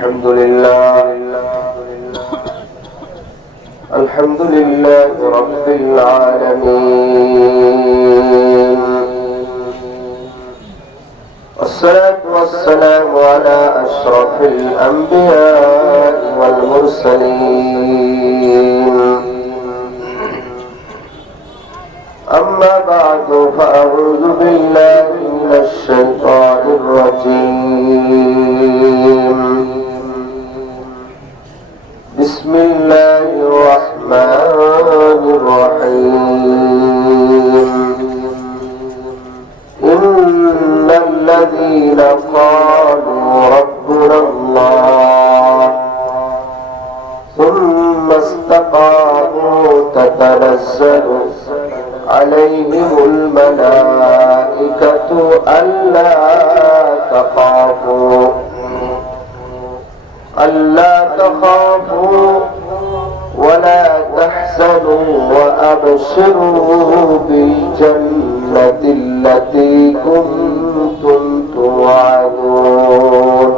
الحمد لله رب العالمين، والصلاة والسلام على أشرف الأنبياء والمرسلين. أما بعد، فأعوذ بالله من الشيطان الرجيم. بسم الله الرحمن الرحيم. إن الذين قالوا ربنا الله ثم استقاموا تتنزل عليهم الملائكة ألا تخافوا ولا تحزنوا وأبشروا بالجنة التي كنتم توعدون.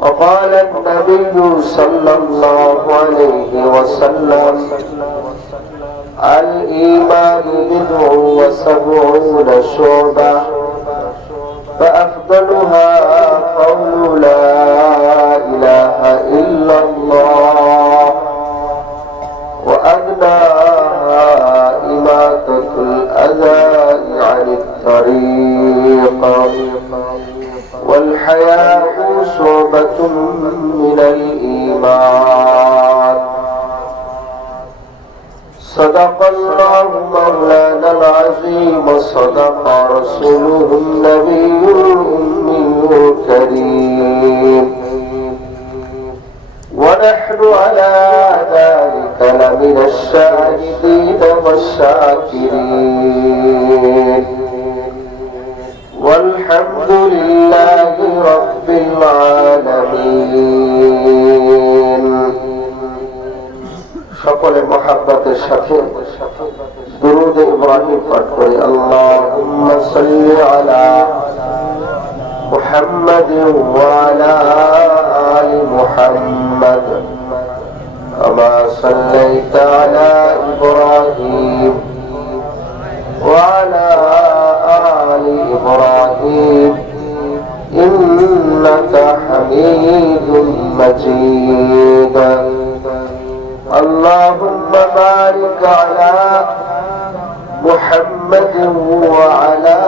وقال النبي صلى الله عليه وسلم: الإيمان 79 شعبة، فأفضلها قول لا إله إلا الله، وأدناها إماتة الأذى عن الطريق، والحياء شعبة من الإيمان. صدق الله مولانا العظيم، صدق رسوله النبي الأمي الكريم، ونحن على ذلك لمن الشاهدين والشاكرين، والحمد لله رب العالمين। সকলে মহাব্বতের সাথে দুরূদ ইব্রাহিম পাঠ করে আল্লাহুম্মা সাল্লি আলা মুহাম্মাদ ওয়া আলা আলি মুহাম্মাদ কামা সাল্লাইতা আলা ইব্রাহিম ওয়া আলা আলি ইব্রাহিম ইন্নাকা হামিদুম মাজিদ। اللهم بارك على محمد وعلى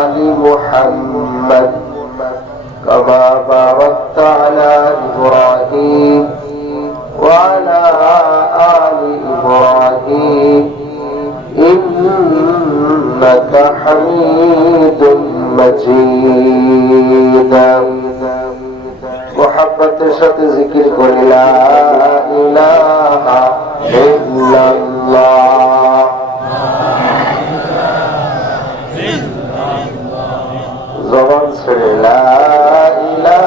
آل محمد كما باركت على إبراهيم وعلى آل إبراهيم إنك حميد مجيد। محبت شد ذکر کو لا الہ الا اللہ، زبان سے لا الہ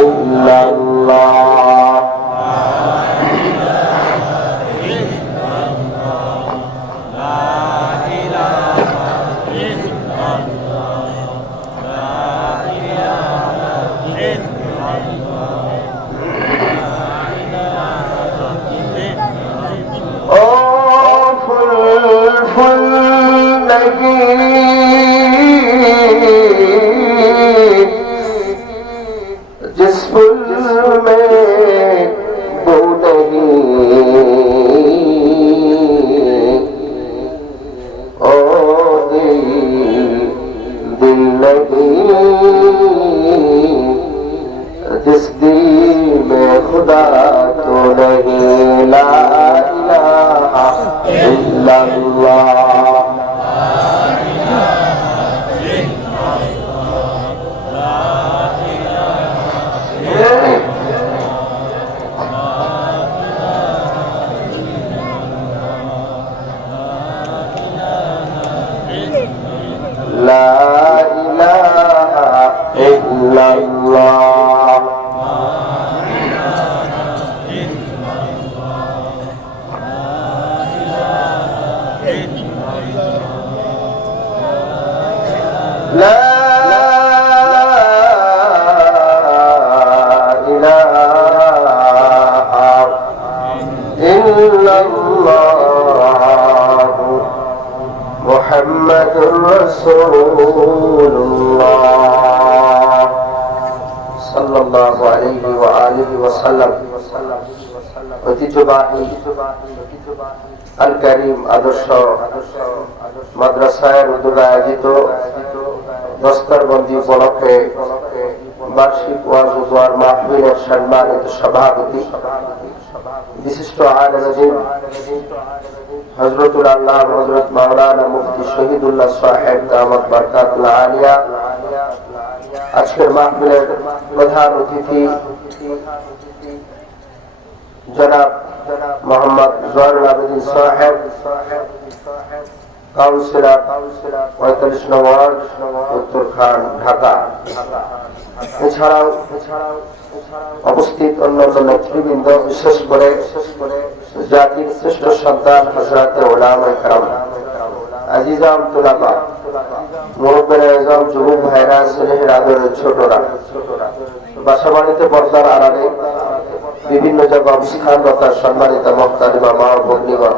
الا اللہ، जिस फूल में वो नहीं ओ दिल नहीं, जिस दिल में खुदा तो नहीं, ला इलाहा इल्लल्लाह। لا إله إلا الله، لا রাসূলুল্লাহ সাল্লাল্লাহু আলাইহি ওয়া আলিহি ওয়াসাল্লাম। ঐতিহ্যবাহী আল কারীম আদর্শ মাদ্রাসায় উদ্যোগে আয়োজিত দস্তরবন্দি উপলক্ষে বার্ষিক ওয়াজ ও দোয়ার মাহফিলের সম্মানিত সভাপতি বিশিষ্ট আলেম দ্বীন হযরতুল আল্লাহ হযরত মাওলানা মুফতি শহীদুল্লাহ সাহেব দামাত বরকাতুল আলিয়া, আজকের মাহফিলের প্রধান অতিথি জনাব মোহাম্মদ জয়নুল আবেদিন সাহেব, কাউন্সিলর ৪৫ নং ওয়ার্ড, উত্তরখান, ঢাকা। এছাড়াও উপস্থিত অন্যান্য নেতৃবৃন্দ, বিশেষ করে জাতির শ্রেষ্ঠ সন্তান হযরতে উলামায়ে কেরাম, আজিজাম তুলাবা, মুরব্বিরা আযম, যুবক ভাইরা, স্নেহের আদরের ছোটরা, বাসাবাড়িতে পর্দার আড়ালে বিভিন্ন জায়গায় অবস্থানরত সম্মানিত মুহতারিমা মা ও ভগ্নীগণ,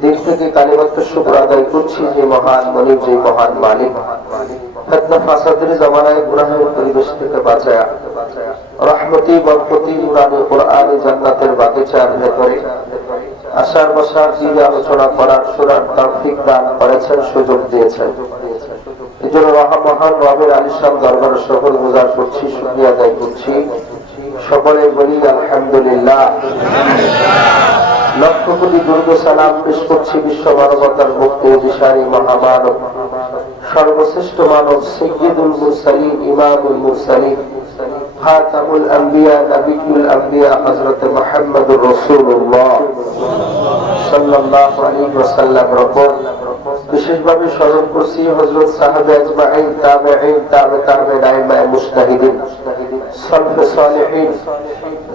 দিল থেকে কালিমাত শুকর আদায় করছি যে মহান মালিক, যে মহান মালিক ফিতনা ফাসাদের জামানায় গুনাহের পরিবেশ থেকে বাঁচায়া রহমতি বরকতি নুরানি কোরআনে জান্নাতের বাগিচার ভেতরে আশার বসার দিনে আলোচনা করার শোনার তৌফিক দান করেছেন, সুযোগ দিয়েছেন। এই জন্য মহান রবের আলিশান দরবারে সকল গুজার করছি, শুকরিয়া আদায় করছি। সকলে বলি আলহামদুলিল্লাহ। লক্ষ কোটি দুরূদ সালাম পেশ করছি বিশ্ব মানবতার মুক্তি দিশারি মহামানব, সর্বশ্রেষ্ঠ মানব, সাইয়্যিদুল মুরসালিন, ইমামুল মুরসালিন, খাতামুল আম্বিয়া, নবিয়ুল আম্বিয়া হযরত মুহাম্মদুর রাসূলুল্লাহ সাল্লাল্লাহু আলাইহি ওয়াসাল্লাম রকম বিশেষভাবে স্মরণ করছি হযরত সাহাবা আজমাইন, তাবেঈন, তাবেঈন, আইম্মায়ে মুজতাহিদিন, সালফে সালেহিন,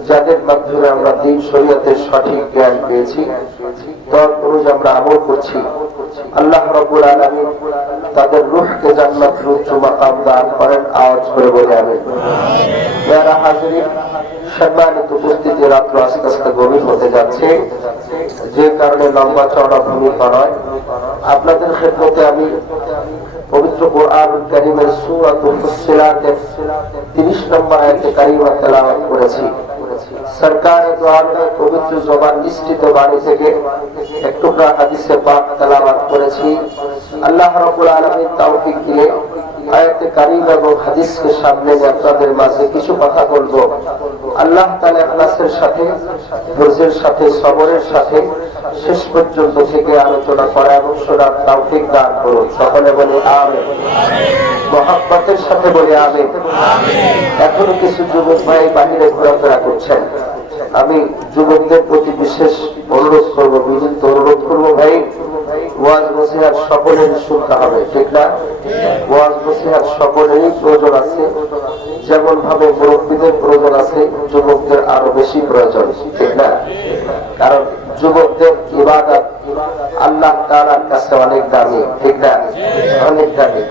যাদের মাধ্যমে আমরা দ্বীন শরীয়তের সঠিক জ্ঞান পেয়েছি, তার অনুযায়ী আমরা আমল করছি। আল্লাহ রাব্বুল আলামিন তাদের রূহকে জান্নাতের উচ্চ মাকাম দান করেন। আওয়াজ করে বলে আমিন। যারা হাজির, সম্মানিত উপস্থিতি, রাত্র আস্তে আস্তে গভীর হতে যাচ্ছে, যে কারণে লম্বা চওড়া ভূমিকা নয়। আপনাদের খেদমতে আমি পবিত্র কোরআনুল কারীমের সূরাতুল ফুসসিলাতের ৩০ নম্বর আয়াতে কারিমা তেলাওয়াত করেছি। সরকারে দো আলমের পবিত্র জবান নিশ্চিত বাণী থেকে এক টুকরা হাদিসে পাক তেলাওয়াত করেছি। আল্লাহ রাব্বুল আলামিন তৌফিক দিলে আয়াতে কারিমা এবং হাদিসকে সামনে নিয়ে আপনাদের মাঝে কিছু কথা বলবো। আল্লাহ তাআলা ইখলাসের সাথে, ধৈর্যের সাথে, সবরের সাথে শেষ পর্যন্ত থেকে আলোচনা করা এবং শোনার তৌফিক দান করুন। সকলে বলি আমিন। মহব্বতের সাথে বলি আমিন। এখনো কিছু যুবক ভাই বাহিরে ঘোরাফেরা করছেন, আমি যুবকদের প্রতি বিশেষ অনুরোধ করবো, বিনীত অনুরোধ করবো, ভাই ওয়াজ নসিহত সকলেরই শুনতে হবে, ঠিক না? ওয়াজ নসিহত সকলেরই প্রয়োজন আছে। যেমন ভাবে মুরব্বীদের প্রয়োজন আছে, যুবকদের আরো বেশি প্রয়োজন, ঠিক না? কারণ যুবকদের ইবাদত আল্লাহ তাআলার কাছে অনেক দামি, ঠিক না? অনেক দামি।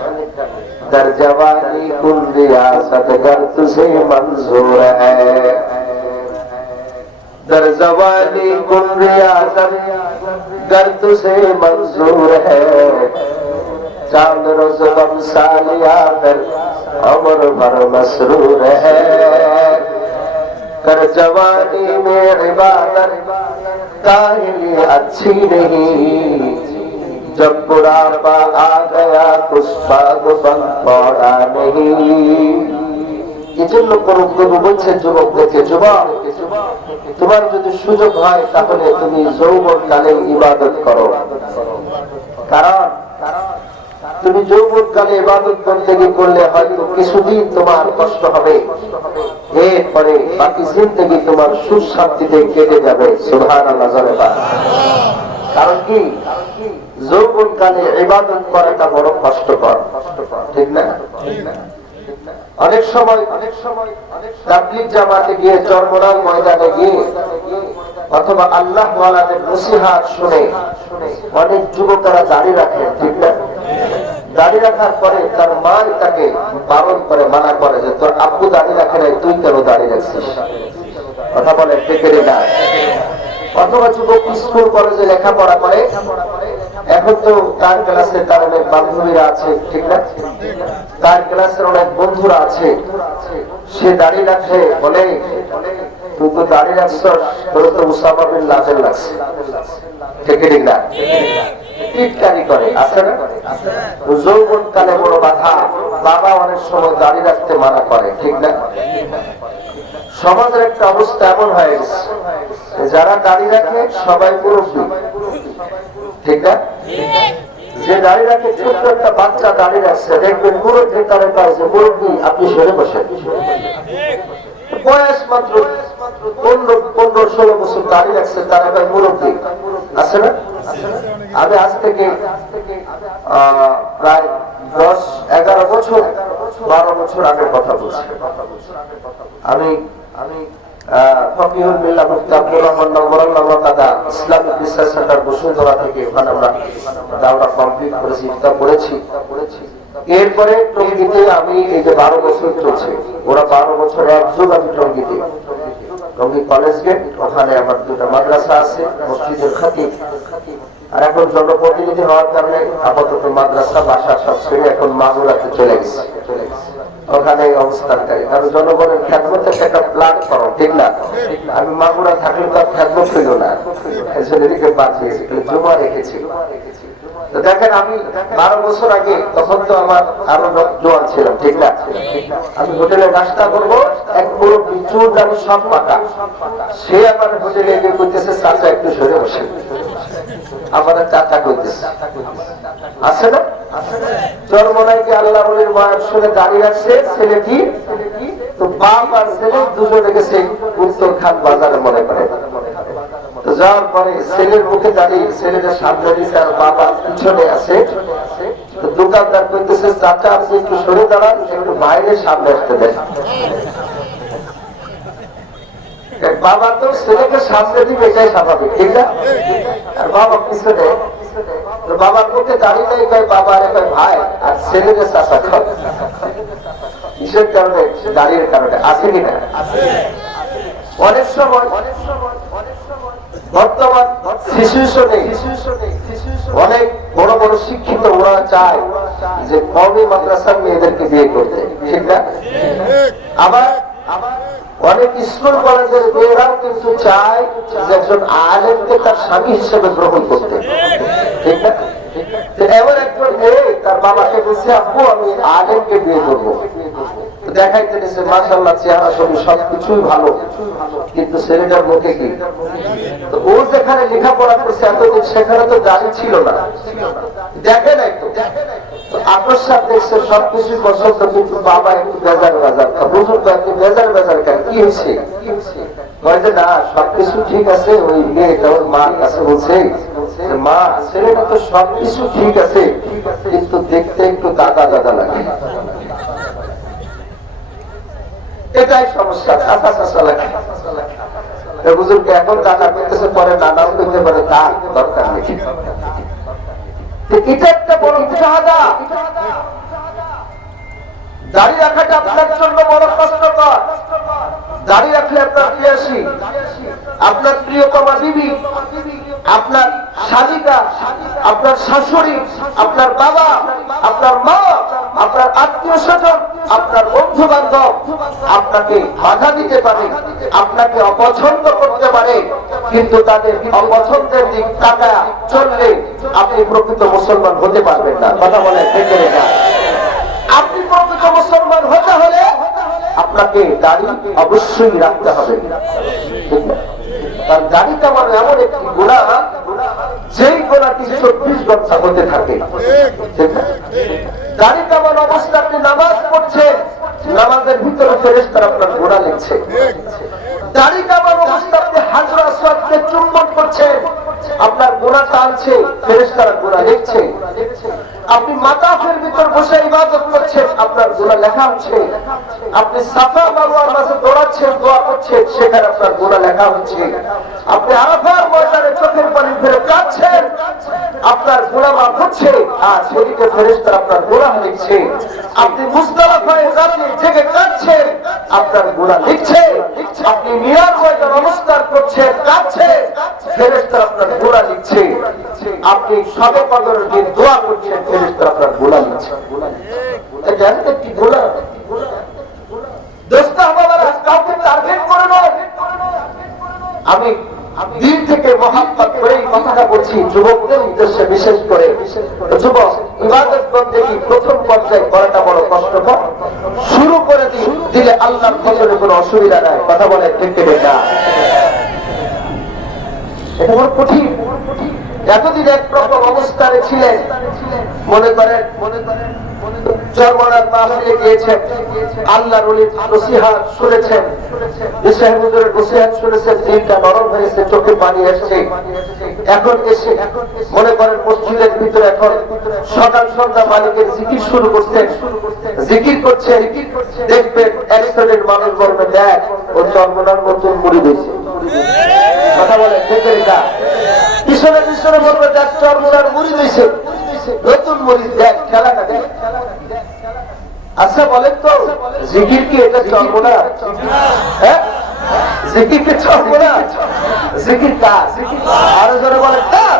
দর জওয়ানি কুল রিয়াসত গর তুঝে মঞ্জুর হ্যায়, दर जवानी कुल रियासत गर तुझे मंजूर है, चांद रोज गम सालिया कर अमर भर मसरूर है, कर जवानी में इबादत काहिली अच्छी नहीं, जब बुढ़ापा आ गया कुछ पाग बन पड़ा नहीं। এজন্য করুন বলছে যুবকদেরকে, যুবক তোমার যদি সুযোগ হয় তাহলে তুমি যৌবন কালে ইবাদত করো। কারণ তুমি যৌবন কালে ইবাদত বন্দেগী করলে হয়তো কিছুদিন তোমার কষ্ট হবে, এরপরে বাকি জিন্দেগি তোমার সুখ শান্তিতে কেটে যাবে। সুবহানাল্লাহ। কারণ কি, যৌবন কালে ইবাদত করাটা বড় কষ্টকর, ঠিক না? অনেক সময় তাবলীগ জামাতে গিয়ে, চরমোনাই ময়দানে গিয়ে অথবা আল্লাহ ওয়ালাদের নসিহত শুনে অনেক যুবকেরা দাঁড়িয়ে রাখেন, ঠিক না? দাঁড়িয়ে রাখার পরে তার মা তাকে বারণ করে, মানা করে যে তোর আব্বু দাঁড়িয়ে রাখে নাই, তুই কেন দাঁড়িয়ে রাখছিস? কথা বলে টেকেরে না। অথবা যুবক স্কুল কলেজে লেখাপড়া করে, এখন তো তার ক্লাসে তার অনেক বান্ধবীরা আছে, ঠিক না? তার ক্লাসের অনেক বন্ধুরা আছে, সে দাঁড়িয়ে রাখে, বলে তুই তো দাঁড়িয়ে রাখছ, তোর তো উসামা বিন লাদেন লাগছে, ঠিক না? টিটকারি করে, আছে না? যৌবন কালে বড় বাধা, বাবা অনেক সময় দাঁড়িয়ে রাখতে মানা করে, ঠিক না? সমাজের একটা অবস্থা এমন হয়ে গেছে, যারা দাঁড়িয়ে রাখে সবাই মুরব্বী, ঠিক না? যে দাঁড়িয়ে রাখে, ছোট্ট একটা বাচ্চা দাঁড়িয়ে রাখছে, দেখবেন মুরব্বী তারা কাছে, মুরব্বী আপনি সরে বসেন, বয়স মাত্র 15-16 বছর দাঁড়িয়ে রাখছে, তারা ভাই মুরব্বী, আছে না? আমি আজ থেকে প্রায় 10-11 বছর 12 বছর আগের কথা বলছি। আমি ফকিহুল মিল্লাহ মুফতি আব্দুর রহমান নওয়ারুল্লাহ কাদা ইসলামিক রিসার্চ সেন্টার বসুন্ধরা থেকে ওখানে আমরা দাওরা কমপ্লিট করেছি, কিতাব পড়েছি। এরপরে টঙ্গীতে আমি এই যে 12 বছর চলছে, ওরা 12 বছর এক যুগ আমি টঙ্গীতে, টঙ্গী কলেজ গেট, ওখানে আমার দুটো মাদ্রাসা আছে, মসজিদের খতিব। আর এখন জনপ্রতিনিধি হওয়ার কারণে আপাতত মাদ্রাসা বাসা সব ছেড়ে এখন মাগুরাতে চলে গেছে, ওখানে অবস্থানকারী। কারণ জনগণের খেদমত একটা প্ল্যাটফর্ম, ঠিক না? আমি মাগুরা থাকলে তো আর খেদমত হইল না, এদিকে বাঁচিয়েছি, জমা রেখেছি। তো দেখেন, আমি 12 বছর আগে, তখন তো আমার আরো জোয়ান ছিলাম, ঠিক না? আমি হোটেলে নাস্তা করবো, এক পুরো চুর দামি সব পাকা, সে আমার হোটেলে গিয়ে করতেছে, চাচা একটু সরে বসে, আমার চাচা করতেছে, আছে না? চরমনাইকে আল্লাহ বলির মায়ের শুনে দাঁড়িয়ে রাখছে ছেলেটি, তো বাপ আর ছেলে দুজনে গেছে উত্তর খান বাজারে, মনে করে। তো যাওয়ার পরে ছেলের মুখে দাঁড়িয়ে, ছেলেটা সামনে দিচ্ছে আর বাবা পিছনে আছে। তো দোকানদার করতেছে, চাচা আপনি একটু সরে দাঁড়ান, একটু বাইরে সামনে আসতে দেন। বাবা তো ছেলেকে সামনে দিবে, এটাই স্বাভাবিক, ঠিক না? আর বাবা পিছনে, বাবার মুখে দাঁড়িয়ে নেই, কয় বাবা, আরে কয় ভাই, আর ছেলেকে চাচা খায় কিসের কারণে? দাঁড়িয়ে কারণে, আছে কিনা? অনেক সময় বর্তমান সিচুয়েশনে অনেক বড় বড় শিক্ষিত ওরা চায় যে কওমি মাদ্রাসার মেয়েদেরকে বিয়ে করতে, ঠিক না? আবার অনেক স্কুল কলেজের মেয়েরাও কিন্তু চায় যে একজন আলেমকে তার স্বামী হিসেবে গ্রহণ করতে, ঠিক না? এমন একজন মেয়ে তার বাবাকে বলছে, আব্বু আমি আলেমকে বিয়ে করবো। দেখাইতে গেছে মাশাআল্লাহ, চেহারা ছবি সবকিছুই ভালো, কিন্তু ছেলেটার মুখে কি? তো ও যেখানে লেখাপড়া করছে এতদিন, সেখানে তো দাড়ি ছিল না, দেখে নাই তো। আপনার সাথে দেখছে সবকিছু পছন্দ, কিন্তু বাবা একটু বেজার বেজার, বুঝুন তো একটু বেজার বেজার কেন, কি হয়েছে? না, সবকিছু ঠিক আছে। ওই মেয়েটা ওর মার কাছে বলছে, মা ছেলেটা তো সবকিছু ঠিক আছে, কিন্তু দেখতে একটু দাদা দাদা লাগে, এটাই সমস্যা, চাচা চাচা লাগে। বুঝুন এখন দাদা করতেছে, পরে নানাও করতে পারে, তার দরকার নেই। এটা একটা বড় মুশাহাদা। দাড়ি রাখাটা আপনার জন্য বড় কষ্টকর। দাড়ি রাখলে আপনার প্রিয়াসী, আপনার প্রিয়তমা বিবি, আপনার শালিকা, আপনার শাশুড়ি, আপনার বাবা, আপনার মা, আপনার আত্মীয় স্বজন, আপনার বন্ধু বান্ধব আপনাকে বাধা দিতে পারে, আপনাকে অপছন্দ করতে পারে, কিন্তু তাদের অপছন্দের দিক তাকায়া চললে আপনি প্রকৃত মুসলমান হতে পারবেন না। কথা বলে থেকে রেখা, আপনি প্রকৃত মুসলমান হতে হলে আপনাকে দাড়ি অবশ্যই রাখতে হবে। তার দাড়িটা আমার এমন একটি গুনাহ, যেই গুনাহটি 24 ঘন্টা হতে থাকে। দাড়ি কামান অবস্থা আপনি নামাজ পড়ছেন, নামাজের ভিতরে ফেরেশতারা আপনার গুনাহ লিখছে। দাড়ি কামান অবস্থা আপনি হাজর আসওয়াদকে চুম্বন করছেন, আপনার গুনাহ টানছে, ফেরেশতারা গুনাহ লিখছে। আপনি মাতাফের ভিতর বসে ইবাদত করছেন, আপনার গুনাহ লেখা হচ্ছে। আপনি সাফা মারওয়ার মাঝে দৌড়াচ্ছেন, দোয়া করছেন, সেখানে আপনার গুনাহ লেখা হচ্ছে। আপনি আরাফার ময়দানে চোখের পানি ফেলে কাঁদছেন, আপনার গুনাহ মাফ হচ্ছে, আর সেদিকে ফেরেশতারা আপনার গুনাহ লিখছে। আপনি মুজদালিফায় রাতে জেগে কাঁদছেন, আপনার গুনাহ লিখছে। আপনি মিনার ময়দানে অবস্থান করছেন, কাঁদছেন, ফেরেশতারা আপনার গুনাহ লিখছে। আপনি সবে কদরের দিন দোয়া করছেন, ফেরেশতা আপনার গোলাম আছেন। এটা একটি গোলাম। দোস্ত বাবারা, কাউকে টার্গেট করে নয়, আমি দিল থেকে মহাব্বত করে এই কথাটা বলছি যুবকদের উদ্দেশ্যে, বিশেষ করে যুবক ইবাদত বন্দেগী প্রথম পর্যায়ে করাটা বড় কষ্টকর। শুরু করে দিলে আল্লাহর ফজলে কোনো অসুবিধা নাই। কথা বলে ঠিক ঠিক না? এটা বড় কঠিন। এতদিন একরকম অবস্থানে ছিলেন, মনে করেন চরমনার মাহফিলে গিয়েছেন, আল্লাহর ওলির নসিহত শুনেছেন, সাহেব হুজুরের নসিহত শুনেছেন, দিলটা নরম হয়েছে, চোখে পানি আসছে। এখন এসে মনে করেন মসজিদের ভিতরে এখন সকাল সন্ধ্যা মালিকের জিকির শুরু করছেন, জিকির করছেন, দেখবেন এক শ্রেণীর মানুষ বলবে, দেখ ও চরমনার নতুন মুড়ি দিয়েছে। কথা বলে দেখে এটা পিছনে পিছনে বলবে, দেখ চরমনার মুড়ি দিয়েছে, নতুন মুড়ি, দেখ খেলাটা দেখ। আচ্ছা বলেন তো, জিকির কি এটা চরমনা? হ্যাঁ, জিকির কি চরমনা? জিকির কার? আরো জোরে বলেন কার?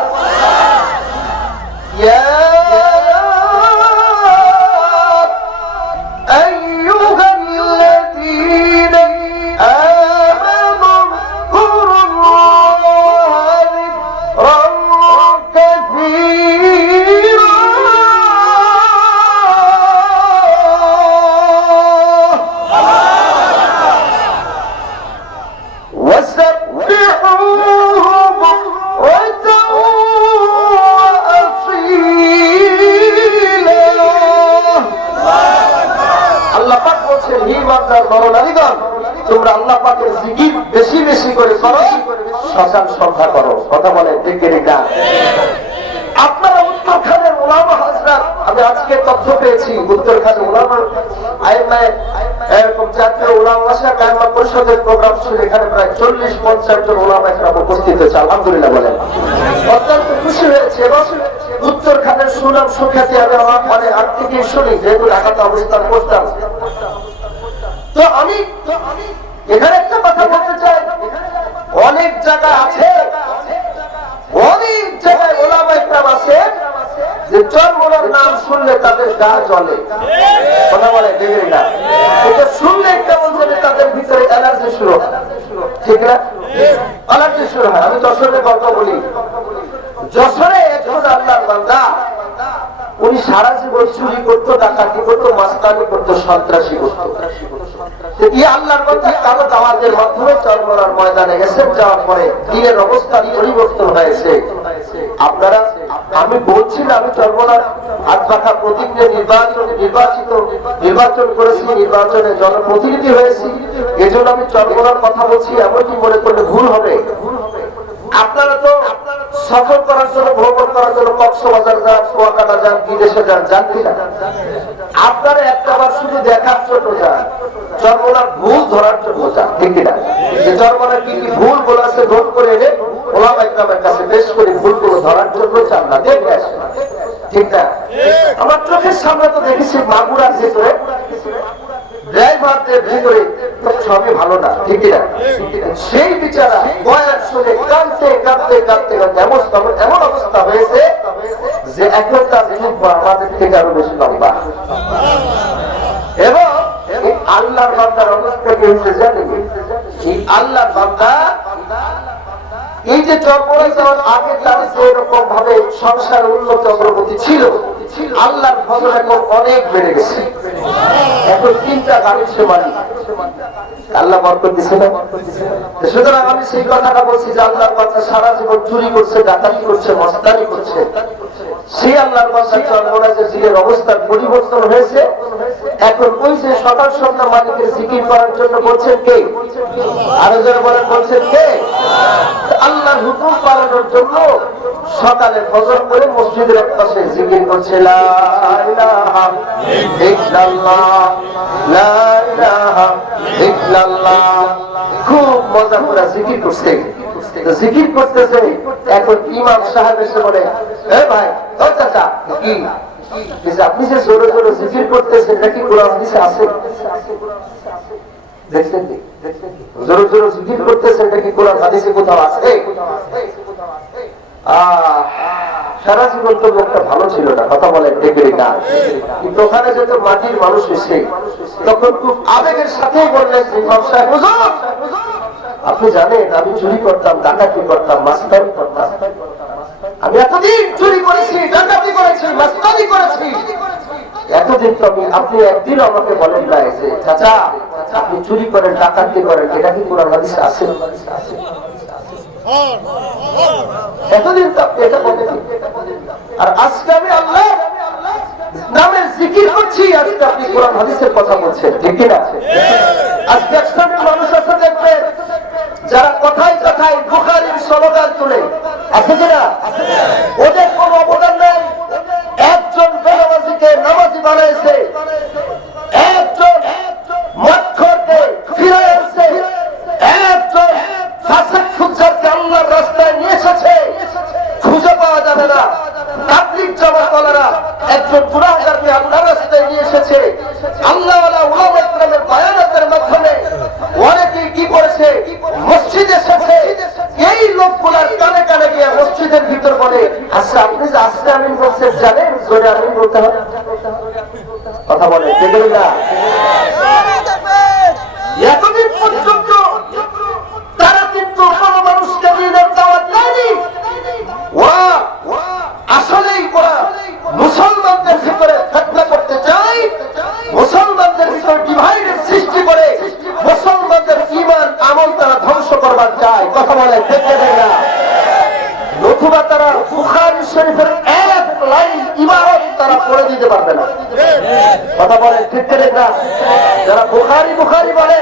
তোমরা আল্লাহ পাকের জিকির বেশি বেশি করে করো, সকাল সন্ধ্যা করো। কথা বলে ঠিক না? আপনারা উত্তরখানের উলামা হযরত, আমি আজকে তথ্য পেয়েছি উত্তরখানের উলামা আইমায়ে এরকম জাতীয় উলামা মাসা কায়মা পরিষদের প্রোগ্রাম ছিল, এখানে প্রায় 40-50 জন উলামা একরাম উপস্থিত হয়েছে। আলহামদুলিল্লাহ বলেন, অত্যন্ত খুশি হয়েছে। এবং উত্তরখানের সুনাম সুখ্যাতি আমি আমার মানে আগ থেকে শুনি, যেহেতু ঢাকাতে অবস্থান করতাম। তো আমি এখানে একটা কথা বলতে চাই, অনেক জায়গা আছে, অনেক জায়গায় ওলামা ইকরাম আছে যে চরমনার নাম শুনলে তাদের গা জ্বলে। কথা বলে দেখেন না? এটা শুনলে কেমন জানে তাদের ভিতরে অ্যালার্জি শুরু হয়, ঠিক না? অ্যালার্জি শুরু হয়। আমি যশোরের কথা বলি, যশোরে একজন আল্লাহর বান্দা, উনি সারা জীবন চুরি করতো, ডাকাতি করতো, মাস্তানি করতো, সন্ত্রাসী করতো। আল্লাহর কথা কারো দাওয়াতের মাধ্যমে চরমনার ময়দানে গেছেন, যাওয়ার পরে দিনের অবস্থা পরিবর্তন হয়েছে। আপনারা, আমি বলছি না আমি চরমনার হাত পাখা প্রতীক নিয়ে নির্বাচন করেছি, নির্বাচনে জনপ্রতিনিধি হয়েছি, এজন্য আমি চরমনার কথা বলছি, এমনকি মনে করলে ভুল হবে। আপনারা তো সফর করার জন্য, ভ্রমণ করার জন্য কক্সবাজার যান, কুয়াকাটা যান, বিদেশে যান, জানতে না? আপনারা একটাবার শুধু দেখার জন্য যান, চরমনার ভুল ধরার জন্য যান, ঠিক না? যে চরমনার কি কি ভুল বলেছে নোট করে এনে ওলামা ইকরামের কাছে পেশ করে ভুলগুলো ধরার জন্য চান না, দেখে আসেন, ঠিক না? আমার চোখের সামনে তো দেখেছি মাগুরার ভিতরে ড্রাইভারদের ভিতরে সবই ভালো না, ঠিক না? সেই বিচারা বয়ান শুনে কাঁদতে কাঁদতে কাঁদতে এমন অবস্থা হয়েছে যে এখন তার যুগ আমাদের থেকে আরো বেশি লম্বা। এবং আল্লাহর বান্দার অবস্থা কি হয়েছে জানেন? এই আল্লাহর বান্দা এই যে চরমনায় যাওয়ার আগে তার যেরকম ভাবে সংসার উন্নত অগ্রগতি ছিল, আল্লাহর ফজল এখন অনেক বেড়ে গেছে। এখন 3টা গাড়ির সে মালিক। আল্লাহ বরকত দিছে না? সুতরাং আমি সেই কথাটা বলছি যে আল্লাহর বান্দা সারা জীবন চুরি করছে, ডাকাতি করছে, মস্তানি করছে, সেই আল্লাহর বান্দা চরমনায় যে দিনের অবস্থার পরিবর্তন হয়েছে। এখন ওই যে সকাল সন্ধ্যা মালিকের জিকির করার জন্য বলছেন কে? আরো যারা বলেন বলছেন কে? আল্লাহর হুকুম পালনের জন্য সকালে ফজর করে মসজিদের এক পাশে জিকির করছে, লা ইলাহা ইল্লাল্লাহ, লা ইলাহা ইল্লাল্লাহ। খুব মজা করে জিকির করছে, জিকির করতেছে। এখন ইমাম সাহেব এসে বলে, এ ভাই, ও চাচা, কি আপনি যে জোরে জোরে জিকির করতেছেন, এটা কি কোরআন হাদিসে আছে? দেখছেন কি জোরে জোরে জিকির করতেছেন, এটা কি কোরআন হাদিসে কোথাও আছে? সারা জীবন তো লোকটা ভালো ছিল না, কথা বলে টেকেরি না, কিন্তু ওখানে যত মাটির মানুষ এসে তখন খুব আবেগের সাথেই বললেন ইমাম সাহেব, হুজুর আপনি জানেন আমি চুরি করতাম, ডাকাতি করতাম, মাস্তানি করতাম, আমি এতদিন চুরি করেছি, ডাকাতি করেছি, মাস্তানি করেছি, এতদিন তো আপনি একদিন আমাকে বলেন না যে চাচা আপনি চুরি করেন, ডাকাতি করেন, এটা কি কোরআন হাদিসে আছে? এতদিন তো আপনি এটা বলেন, আর আজকে আমি আল্লাহ নামের জিকির করছি, আজকে আপনি কোরআন হাদিসের কথা বলছেন, ঠিক কিনা? আজকে এক শ্রেণীর মানুষ আছে দেখবেন যারা কথায় কথায় বুখারীর স্লোগান তুলে, আছে কিনা? ওদের কোন অবদান নেই। একজন বেনামাজিকে নামাজি বানাইছে, একজন মক্খরকে ফিরে আসছে, একজন ফাসিক ফুজ্জারকে আল্লাহর রাস্তায় নিয়ে এসেছে, খুঁজে পাওয়া যাবে না। তাবলীগ জামাতওয়ালারা একজন গুনাহগারকে আল্লাহর রাস্তায় নিয়ে এসেছে, আল্লাহওয়ালা উলামা ইকরামের বায়ানাতের মাধ্যমে অনেকেই কি করেছে, মসজিদে এসেছে, এই লোকগুলার কানে কানে গিয়ে মসজিদের ভিতর বলে, আচ্ছা আপনি যে আস্তে আমিন বলছেন জানেন, জোরে আমিন বলতে হবে, কথা বলে দেখবেন না? এতদিন পর্যন্ত তারা কিন্তু কোনো মানুষকে দিনের দাওয়াত দেয়নি। আসলেই ওরা মুসলমানদের ভিতরে ফিতনা করতে চায়, মুসলমানদের ভিতরে ডিভাইডের সৃষ্টি করে মুসলমানদের ঈমান আমল তারা ধ্বংস করবার চায়, কথা বলে দেখতে দেয় না। নতুবা তারা বুখারী শরীফের এক লাইন ইবারত তারা পড়ে দিতে পারবে না, কথা বলে ঠিক না? যারা বুখারী বুখারী বলে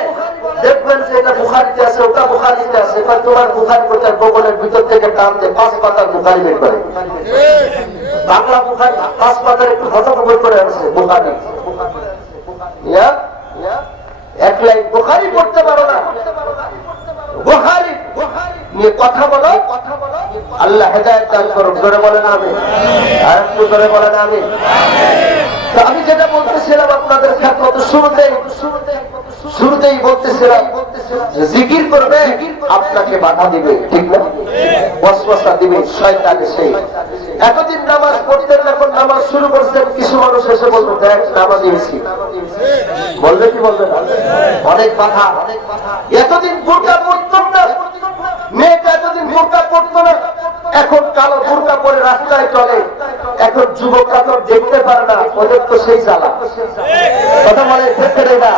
দেখবেন যে এটা বুখারীতে আছে, ওটা বুখারীতে আছে, এবার তোমার বুখারী কোথায় বগলের ভিতর থেকে টানতে 5 পাতার বুখারী বের করে, বাংলা বুখারী 5 পাতার একটু ফটোকপি করে আছে বুখারী, এক লাইন বুখারী পড়তে পারো না, বুখারী নিয়ে কথা বলো, আল্লাহ হেদায়েত দান করুন, জোরে বলেন আমিন, আর একটু জোরে বলেন আমিন। তো আমি যেটা বলতেছিলাম আপনাদের খেদমতে শুরুতেই বলতেছিলাম যে জিকির করবে আপনাকে বাধা দিবে, ঠিক না? ওয়াসওয়াসা দিবে শয়তান এসে। এতদিন নামাজ পড়তেন, এখন নামাজ শুরু করছেন, কিছু মানুষ এসে বলবে দেখ নামাজি হয়েছি, বলবে কি বলবে না? অনেক বাধা। এতদিন বোরকা পড়তাম না, মেয়েটা এতদিন বোরকা পড়তো না, এখন কালো বোরকা পরে রাস্তায় চলে, এখন যুবকরা তো দেখতে পারে না, ওদের তো সেই জ্বালা, কথা বলে দেখতে দেয় না।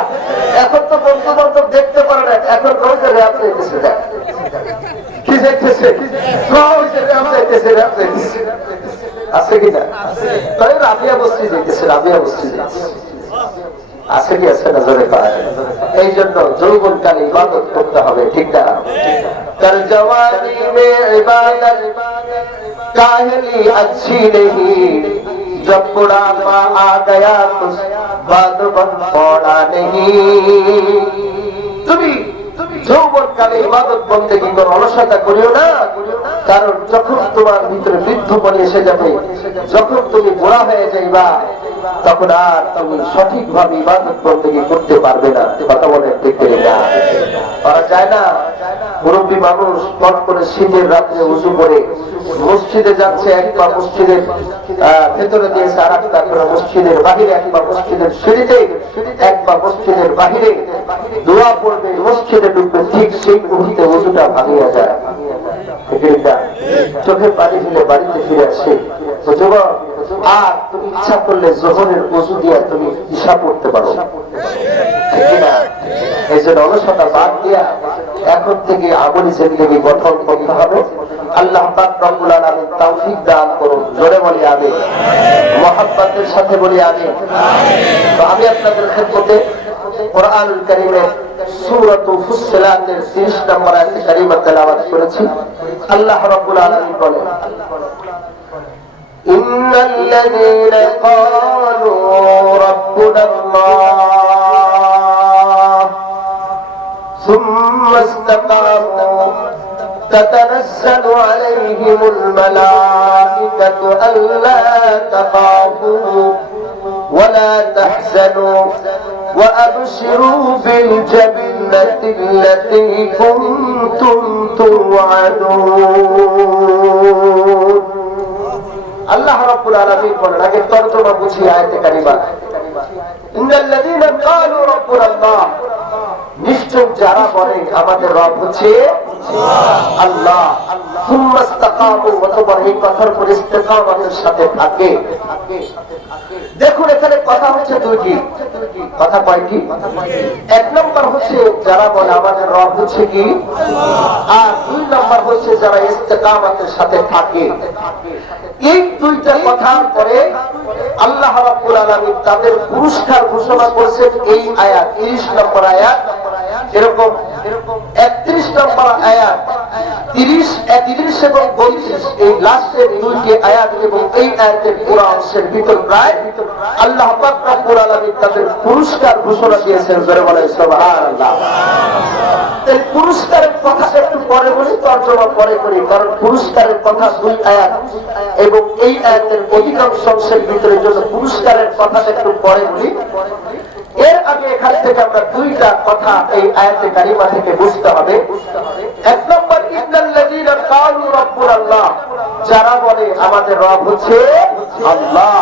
এখন তো বন্ধু বান্ধব দেখতে পারে না, এখন রোজে র্যাপ দেখতেছে, কি দেখতেছে, আছে কিনা? রাবিয়া বস্তি দেখতেছে, রাবিয়া বস্তি আছে কি আছে না জোরে পায়। এই জন্য যৌবনকালে ইবাদত করতে হবে, ঠিক না? কাল জওয়ানি মে ইবাদত কাহিনী अच्छी नहीं, जब बुढ़ापा आ गया तो बात पड़ा नहीं। তুমি যৌবনকালে ইবাদত বন্দেগী করো, অলসতা করিও না, কারণ যখন তোমার ভিতরে বৃদ্ধপন এসে যাবে, যখন তুমি বুড়া হয়ে যাইবা, তখন আর তুমি সঠিকভাবে ইবাদত বন্দেগী করতে পারবে না, কথা বলে দেখতে না পারা যায় না। মুরব্বী মানুষ পট করে শীতের রাত্রে উজু করে মসজিদে যাচ্ছে, একবার মসজিদের ভেতরে দিয়েছে, আর একটা মসজিদের বাহিরে, একবার মসজিদের সিঁড়িতে, একবার মসজিদের বাহিরে দোয়া পড়বে, মসজিদে ঢুকবে, ঠিক সেই মুহূর্তে উজুটা ভাঙিয়া যায়, চোখে পানি ফেলে বাড়িতে ফিরে আসে। আর তুমি ইচ্ছা করলে জোহরের ওযু দিয়ে তুমি ইশা পড়তে পারো, ঠিক না? এই জন্য অলসতা বাদ দিয়া এখন থেকে আমলি জিন্দেগি গঠন করতে হবে। আল্লাহ পাক রব্বুল আলামিন তৌফিক দান করুন, জোরে বলি আমিন, মুহাব্বতের সাথে বলি আমিন। তো আমি আপনাদের খেদমতে কুরআনুল কারীমের সূরাতু ফুসসিলাতের 30 নম্বর আয়াত কারীমা তেলাওয়াত করেছি। আল্লাহ রাব্বুল আলামিন বলেন, ইন্নাল্লাযীনা ক্বালু রাব্বুনাল্লাহ সুম্মা ইসতাকামু تتنزل عليهم الملائكة ألا تخافوا ولا تحزنوا وأبشروا بالجنة التي كنتم توعدون আল্লাহ রাব্বুল আলামিন বলেন, আগে তরজমা বুঝি আয়াতে কারিমা। ইন্নাল্লাযীনা ক্বালু রাব্বুনাল্লাহ, নিশ্চয় যারা বলে আমাদের রব হচ্ছে আল্লাহ, সুম্মা ইসতাকামু, অতঃপর এই কথার উপর ইস্তেকামতের সাথে থাকে। দেখুন এখানে কথা হচ্ছে দুইটি, কথা কয়টি? এক নম্বর হচ্ছে যারা বলে আমাদের রব হচ্ছে কি, আর দুই নম্বর হচ্ছে যারা ইস্তেকামতের সাথে থাকে। এই দুইটা কথার পরে আল্লাহ রাব্বুল আলামিন তাদের পুরস্কার ঘোষণা করেছেন এই আয়াত 30 নম্বর আয়াত, এরকম 31 নম্বর আয়াত, 30, 31 এবং 32, এই লাস্টের দুইটি আয়াত এবং এই আয়াতের পুরো অংশের ভিতর প্রায় আল্লাহ পাক রব্বুল আলামিন তাদের পুরস্কার ঘোষণা দিয়েছেন। জোরে বলেন সুবহানাল্লাহ। এই পুরস্কারের কথা একটু পরে বলি, তরজমা পরে করি, কারণ পুরস্কারের কথা দুই আয়াত এবং এই আয়াতের অধিকাংশ অংশের ভিতরে জন্য পুরস্কারের কথা একটু পরে বলি। এর আগে এখান থেকে আমরা দুইটা কথা এই আয়াতে কারিমা থেকে বুঝতে হবে। এক নম্বর, ইন্নাল্লাযীনা ক্বালু রাব্বুনাল্লাহ, যারা বলে আমাদের রব হচ্ছে আল্লাহ।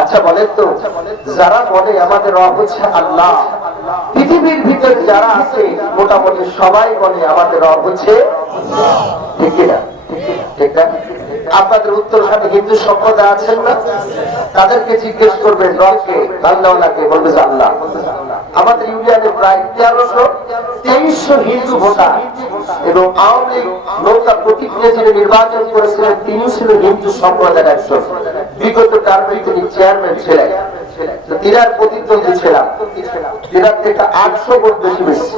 আচ্ছা বলেন তো, যারা বলে আমাদের রব হচ্ছে আল্লাহ, পৃথিবীর ভিতরে যারা আছে মোটামুটি সবাই বলে আমাদের রব হচ্ছে আল্লাহ, ঠিক কিনা? ঠিক না? আপনাদের উত্তরখানে হিন্দু সম্প্রদায় আছেন না, তাদেরকে জিজ্ঞেস করবেন রবকে, আল্লাহকে, বলবে যে আল্লাহ। আমাদের ইউনিয়নে প্রায় 1300 হিন্দু ভোটার এবং আওয়ামী লীগ নৌকা প্রতিক্রিয়া যিনি নির্বাচন করেছিলেন তিনি ছিলেন হিন্দু সম্প্রদায়ের একজন, বিগত টার্মে তিনি চেয়ারম্যান ছিলেন। তিনার প্রতিদ্বন্দ্বী ছিলাম, তিনার থেকে 800 ভোট বেশি বেশি,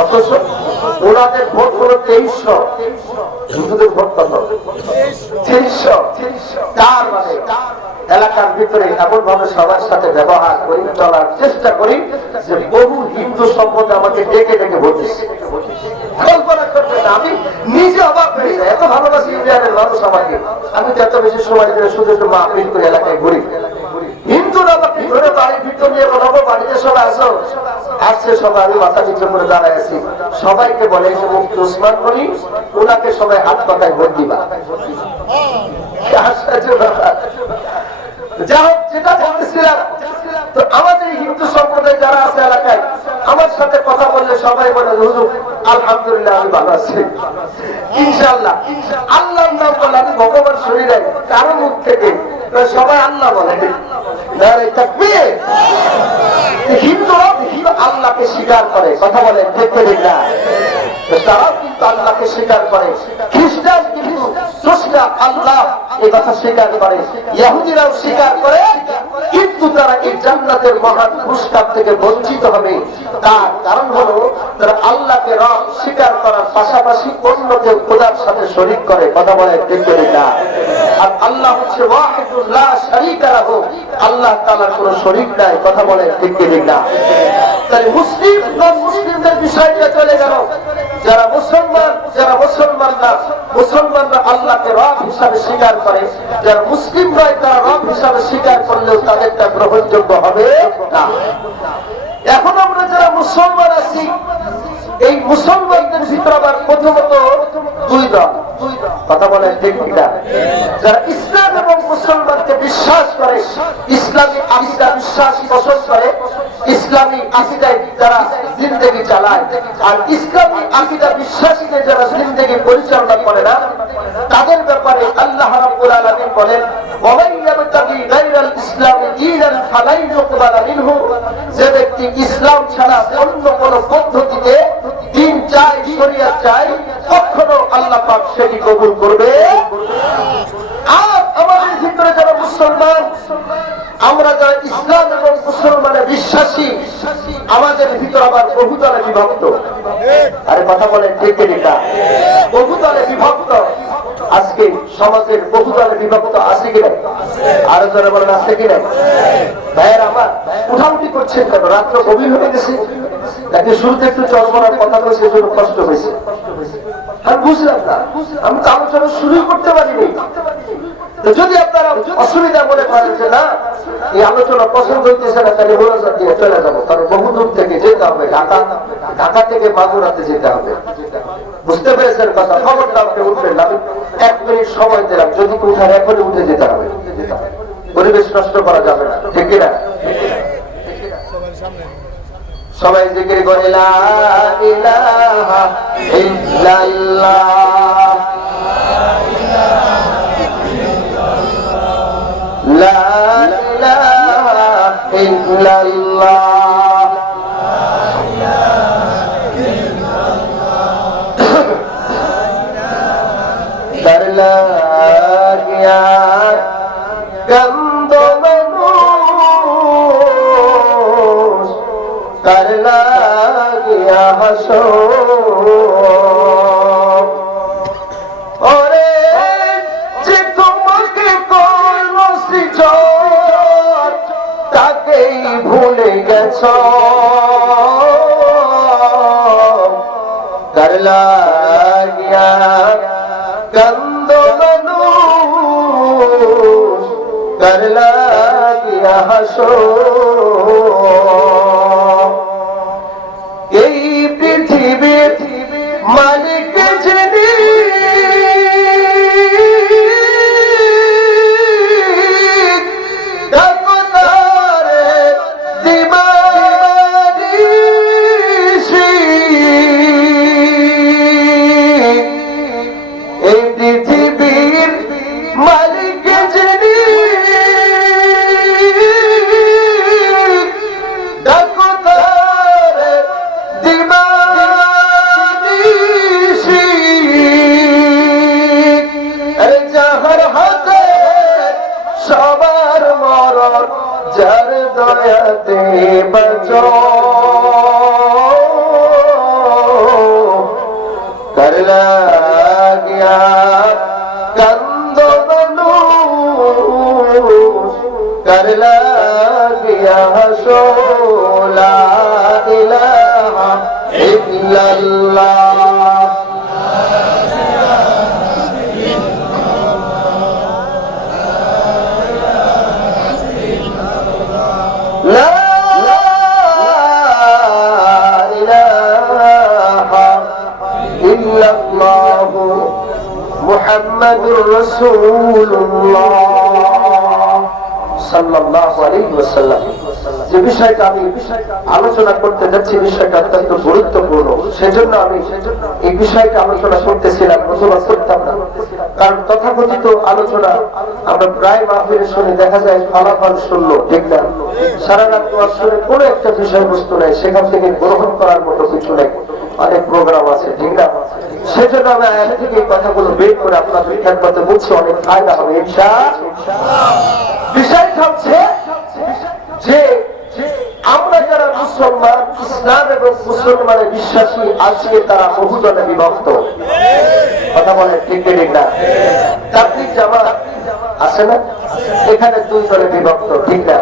অথচ ওনাদের ভোট হলো 2300, হিন্দুদের ভোট কত? 2300। তার মানে এলাকার ভিতরে এমন ভাবে সবার সাথে ব্যবহার করি, চলার চেষ্টা করি যে বহু হিন্দু সম্প্রদায় আমাকে ডেকে ডেকে ভোট দিচ্ছে। কল্পনা করবেন না, আমি নিজে অবাক হয়ে যাই, এত ভালোবাসি ইন্ডিয়ানের মানুষ আমাকে। আমি তো এত বেশি সময় ধরে শুধু একটু মাহফিল করে এলাকায় ঘুরি। হিন্দুরা আমাকে ধরে বাড়ির ভিতর নিয়ে বলাবো, বাড়িতে সবাই আসো, আসছে সবাই, আমি মাথা নিচে করে দাঁড়ায় আছি। সবাইকে বলে যে মুফতি ওসমান বলি, ওনাকে সবাই হাত পাতায় ভোট দিবা। যা হোক, যেটা বলতেছিলাম, তো আমাদের হিন্দু সম্প্রদায় যারা আছে এলাকায় আমার সাথে কথা বললে সবাই বলে হুজুর আলহামদুলিল্লাহ আমি ভালো আছি, ইনশাআল্লাহ। আল্লাহর নাম বলে আমি ভগবান শুনি নাই কারো মুখ থেকে, সবাই আল্লাহ বলে। হিন্দুরা আল্লাহকে স্বীকার করে, কথা বলেন ঠিক না? তারাও কিন্তু আল্লাহকে স্বীকার করে। খ্রিস্টান কিন্তু স্রষ্টা আল্লাহ এই কথা স্বীকার করে, ইহুদিরাও স্বীকার করে, কিন্তু তারা এই জান্নাতের মহান পুরস্কার থেকে বঞ্চিত হবে। তার কারণ হলো তারা আল্লাহকে রব স্বীকার করার পাশাপাশি অন্যকে খোদার সাথে শরীক করে, কথা বলে ঠিক না? আর আল্লাহ হচ্ছে ওয়াহিদুল লা শারীকা লাহু, আল্লাহ তাআলার কোনো শরীক নাই, কথা বলে ঠিক না? তাই মুসলিম নন মুসলিমদের বিষয়টা চলে গেল। যারা মুসলমানরা আল্লাহকে রব হিসাবে স্বীকার করে, যারা মুসলিম নয় তারা রব হিসাবে স্বীকার করলেও তাদেরটা গ্রহণযোগ্য হবে না। এখন আমরা যারা মুসলমান আছি, এই মুসলমানদের ভিতরে আবার প্রথমত দুই দল, কথা বলেন ঠিক কিনা? যারা ইসলাম এবং মুসলমানকে বিশ্বাস করে, ইসলামী আকীদা বিশ্বাস পোষণ করে, ইসলামী আকীদায় যারা জিন্দেগি চালায়, আর ইসলামী আকীদা বিশ্বাসীদের যারা জিন্দেগি পরিচালনা করে না, তাদের ব্যাপারে আল্লাহ রাব্বুল আলামিন বলেন, ওয়ামান ইয়াবতাগি গায়রাল ইসলামি দীনান ফালাই ইউকবালা মিনহু, যে ব্যক্তি ইসলাম ছাড়া অন্য কোন পদ্ধতিতে দিন চায়, শরিয়ত চায়, কখনো আল্লাহ পাক সেটি কবুল করবে। আর আমাদের ভিতরে যারা মুসলমান, আমরা যারা ইসলাম এবং মুসলমানের বিশ্বাসী, আমাদের ভিতর আবার বহুদলে বিভক্ত। আরে কথা বলেন ঠিক না? বহুদলে বিভক্ত। আজকে সমাজের বহুদলে বিভক্ত আছে কিনা? আরো যারা বলেন আছে কিনা? ভাইয়ের আমার উঠাউঠি করছেন কেন? রাত্র গভীর হয়ে গেছে, তাকে শুরুতে একটু চরমরার কথা বলছে, জন্য কষ্ট হয়েছে। আমি বুঝলাম না, আমি তো আলোচনা শুরু করতে পারিনি। যদি আপনারা অসুবিধা মনে করেন যে না এই আলোচনা পছন্দ হইতেছে না, তাহলে মোনাজাত দিয়ে চলে যাবো, কারণ বহু দূর থেকে যেতে হবে, ঢাকা থেকে মাগুরাতে যেতে হবে। বুঝতে পেরেছেন কথা? খবরটা আপনি উঠবেন না, আমি 1 মিনিট সময় দিলাম, যদি উঠার এখনই উঠে যেতে হবে, পরিবেশ নষ্ট করা যাবে না, ঠিক কিনা? সবাই জিকির করে লা ইলাহা ইল্লাল্লাহ, লা ইলাহা ইল্লাল্লাহ, তার লাগিয়া কান্দ মানুষ, তার লাগিয়া হাসো, ওরে যে তোমাকে করল সৃজন তাকেই ভুলে গেছ, তার লাগিয়া কান্দ মানুষ, তার লাগিয়া হাসো, এই পৃথিবীর মালিক যিনি ডাকতারে দিবানিশি, এই পৃথিবীর মালিক যিনি ডাকতারে দিবানিশি, আরে যাহার হাতে সবার মরণ, যার দয়াতে বাঁচো, তার লাগিয়া কান্দ মানুষ, তার লাগিয়া হাসো, লা ইলাহা ইল্লাল্লাহ, লা ইলাহা ইল্লাল্লাহ মুহাম্মাদুর রাসূলুল্লাহ সাল্লাল্লাহু আলাইহি ওয়াসাল্লাম। যে বিষয়টা আমি আলোচনা করতে যাচ্ছি, বিষয়টা অত্যন্ত গুরুত্বপূর্ণ, সেজন্য আমি এই বিষয়টা আলোচনা করতেছিলাম, প্রথমে করতাম না, কারণ তথাকথিত আলোচনা আমরা প্রায় মাহফিলে শুনি, দেখা যায় ফলাফল শূন্য, ঠিক না? সারা রাত ওয়াজ শুনে কোনো একটা বিষয়বস্তু নেই, সেখান থেকে গ্রহণ করার মতো কিছু নেই, অনেক প্রোগ্রাম আছে, ঠিক না? সেজন্য আমি আয়াত থেকে এই কথাগুলো বের করে আপনাদের খেদমতে বলছি, অনেক ফায়দা হবে ইনশাআল্লাহ। বিষয়টা হচ্ছে যে আমরা যারা মুসলমান, ইসলাম এবং মুসলমানের বিশ্বাসী, আজকে তারা বহুদলে বিভক্ত, কথা বলে ঠিক না? তাবলীগ জামাত আছে না, এখানে 2 দলে বিভক্ত, ঠিক না?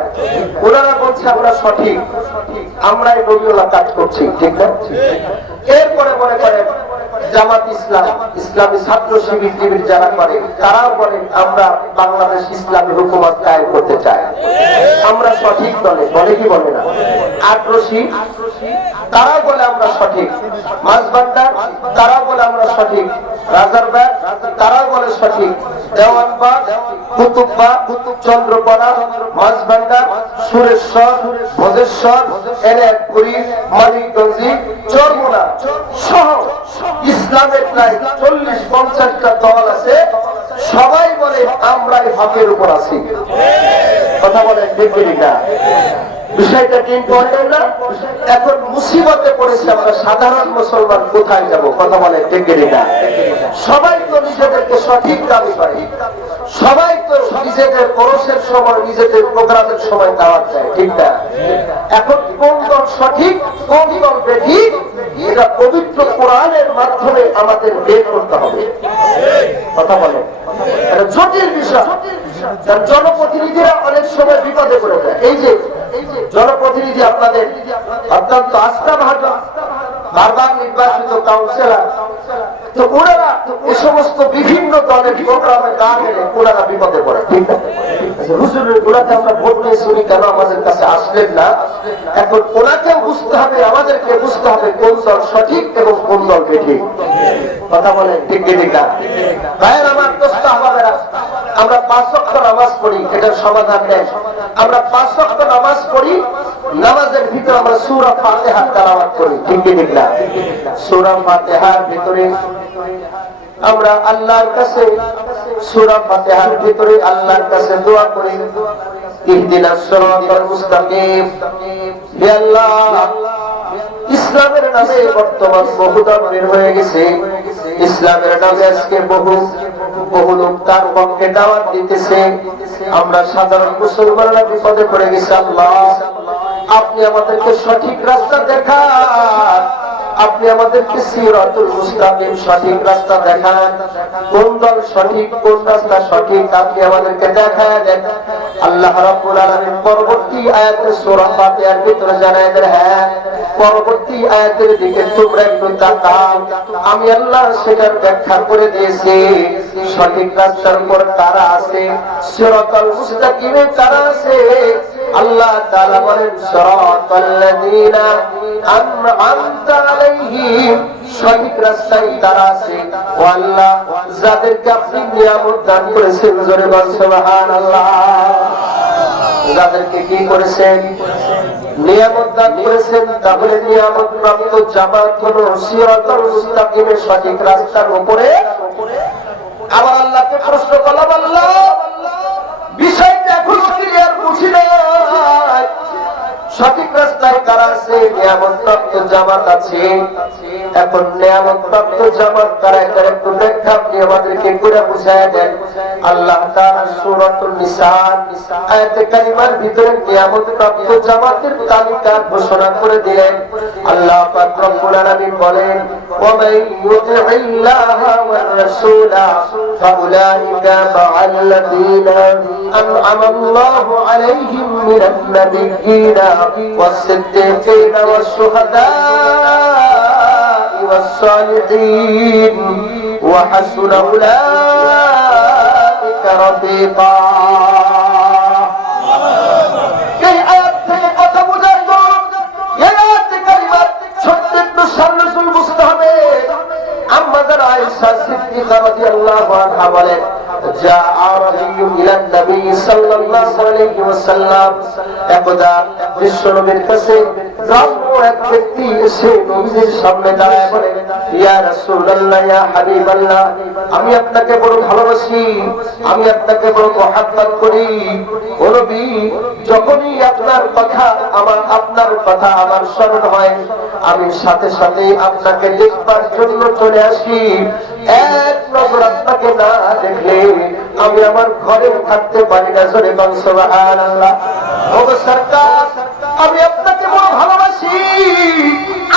ওনারা বলছে আমরা সঠিক, আমরাই নবীওয়ালা কাজ করছি, ঠিক না? এরপরে মনে করেন জামাত ইসলাম, ইসলামী ছাত্র শিবির যারা করে, তারাও বলে আমরা বাংলাদেশ ইসলামী হুকুমত কায়েম করতে চাই, আমরা সঠিক দলে, বলে কি বলে না? আটরশি তারাও বলে আমরা সঠিক, মাঝবান্ডার তারাও বলে আমরা সঠিক, রাজারবাগ তারাও বলে সঠিক, দেওয়ানবাগ, কুতুববাগ, চন্দ্রপাড়া, মাঝবান্ডার, সুরেশ্বর, ভোজেশ্বর, এনায়তপুরী, মানিকগঞ্জি, চরমোনা সহ ইসলামের প্রায় 40-50টা দল আছে, সবাই বলে আমরাই হকের উপর আছি, কথা বলে ঠিক না? বিষয়টা কি ইম্পর্টেন্ট না? এখন মুসিবতে পড়েছে আমরা সাধারণ মুসলমান, কোথায় যাব? কথা বলে ঠিক না? সবাই তো নিজেদেরকে সঠিক দাবি করে, সবাই তো নিজেদের পরশের সময়, নিজেদের প্রোগ্রামের সময় দাওয়াত দেয়, ঠিক না? এখন কোন দল সঠিক, কোন দল বেঠিক, এটা পবিত্র কোরআনের মাধ্যমে আমাদের বের করতে হবে, কথা বলে। এটা জটিল বিষয়, জনপ্রতিনিধিরা অনেক সময় বিপদে পড়ে যায়। এই যে জনপ্রতিনিধি আপনাদের অত্যন্ত আস্থাভাজন বারবার নির্বাচিত কাউন্সিলর, তো ওনারা এই সমস্ত বিভিন্ন দলের প্রোগ্রামে গান এলে ওনারা বিপদে পড়ে। ঠিক আছে হুজুরের ওনাকে আমরা ভোট দিয়েছি, উনি কেন আমাদের কাছে আসলেন না? এখন ওনাকে বুঝতে হবে, আমাদেরকে বুঝতে হবে কোন দল সঠিক এবং কোন দল বেঠিক। কথা বলেন ঠিক ঠিক না? ভাইয়ের আমার দোস্ত আমাদের, আমরা 5 ওয়াক্ত নামাজ পড়ি, এটার সমাধান নেই। আমরা 5 ওয়াক্ত নামাজ পড়ি, নামাজের ভিতরে আমরা সূরা ফাতিহা তেলাওয়াত করি। ঠিক ঠিক না? সূরা ফাতিহার ভিতরে আমরা আল্লাহর কাছে, সূরা ফাতিহার ভিতরে আল্লাহর কাছে দোয়া করি, ইহদিনাস সিরাতাল মুস্তাকিম। হে আল্লাহ, ইসলামের নামে বর্তমান বহু দল বের হয়ে গেছে, ইসলামের নামে আজকে বহু লোক তার পক্ষে দাওয়াত দিতেছে, আমরা সাধারণ মুসলমানরা বিপদে পড়ে গেছি। আল্লাহ, আপনি আমাদেরকে সঠিক রাস্তা দেখান, আপনি আমাদেরকে সিরাতুল মুস্তাকিম সঠিক রাস্তা দেখান। কোন দল সঠিক, কোন রাস্তা সঠিক আপনি আমাদেরকে দেখায় দেন। আল্লাহ রাব্বুল আলামিন পরবর্তী আয়াতে সূরা ফাতিহার ভিতরে জানায় দেন, হ্যাঁ পরবর্তী আয়াতের দিকে তোমরা একটু তাকাও, আমি আল্লাহ সেটার ব্যাখ্যা করে দিয়েছি। সঠিক রাস্তার উপর কারা আছে, সিরাতুল মুস্তাকিমে কারা আছে, আল্লাহ তাআলা বলেন সিরাতাল্লাযীনা আন'আমতা আলাইহিম, সঠিক রাস্তায় তারা আছে ও আল্লাহ যাদেরকে আপনি নিয়ামত দান করেছেন। জোরে বল সুবহানাল্লাহ। যাদেরকে কি করেছেন? নিয়ামত দান করেছেন। তাহলে নিয়ামত প্রাপ্ত জামাত হলো সিরাতুল মুস্তাকিমের সঠিক রাস্তার উপরে। আবার আল্লাহকে প্রশ্ন করলাম, আল্লাহ বিষয়টা এখনো ক্লিয়ার বুঝি নাই, সঠিক রাস্তায় কারা আছে? নিয়ামত প্রাপ্ত জামাত আছে। এখন নিয়ামত প্রাপ্ত জামাত কারা, এটার একটু ব্যাখ্যা আপনি আমাদেরকে করে বুঝায় দেন। আল্লাহ তাআলা সূরাতুন নিসা আয়াতে কারিমার ভিতরে নিয়ামত প্রাপ্ত জামাতের তালিকা ঘোষণা করে দিলেন। আল্লাহ পাক রব্বুল আলামিন বলেন, ওয়া মান ইউতি'িল্লাহা ওয়ার রাসূলা ফাউলাইকা মা'আল্লাযীনা আন'আমা আল্লাহু আলাইহিম মিনান নাবিয়্যিনা والصديقين والشهداء والصالحين وحسن أولئك رفيقا। এই আয়াত থেকে কথা বোঝার জন্য এই আয়াতে কারিমার ছোট্ট একটু সামনেসুল বুঝতে হবে। আম্মা যারা আয়েশা সিদ্দিকা রাদিয়াল্লাহু আনহা বলেন, যা আরাবিয়্যুন ইলা নবী সাল্লাল্লাহু আলাইহি ওয়াসাল্লাম, একদা বিশ্বনবীর কাছে ব্রাহ্ম এক ব্যক্তি এসে নবীর সামনে দাঁড়ায় বলে, ইয়া রাসূলুল্লাহ, ইয়া হাবিবাল্লাহ, আমি আপনাকে বড় ভালোবাসি, আমি আপনাকে বড় মহব্বত করি। ও নবী, যখনই আপনার কথা আমার স্মরণ হয়, আমি সাথে সাথে আপনাকে দেখবার জন্য চলে আসি। এক নজর আপনাকে না দেখলে আমি আমার ঘরে থাকতে পারি না। জোরে বল সুবহানাল্লাহ। ও সরকার, আমি আপনাকে বড় ভালোবাসি,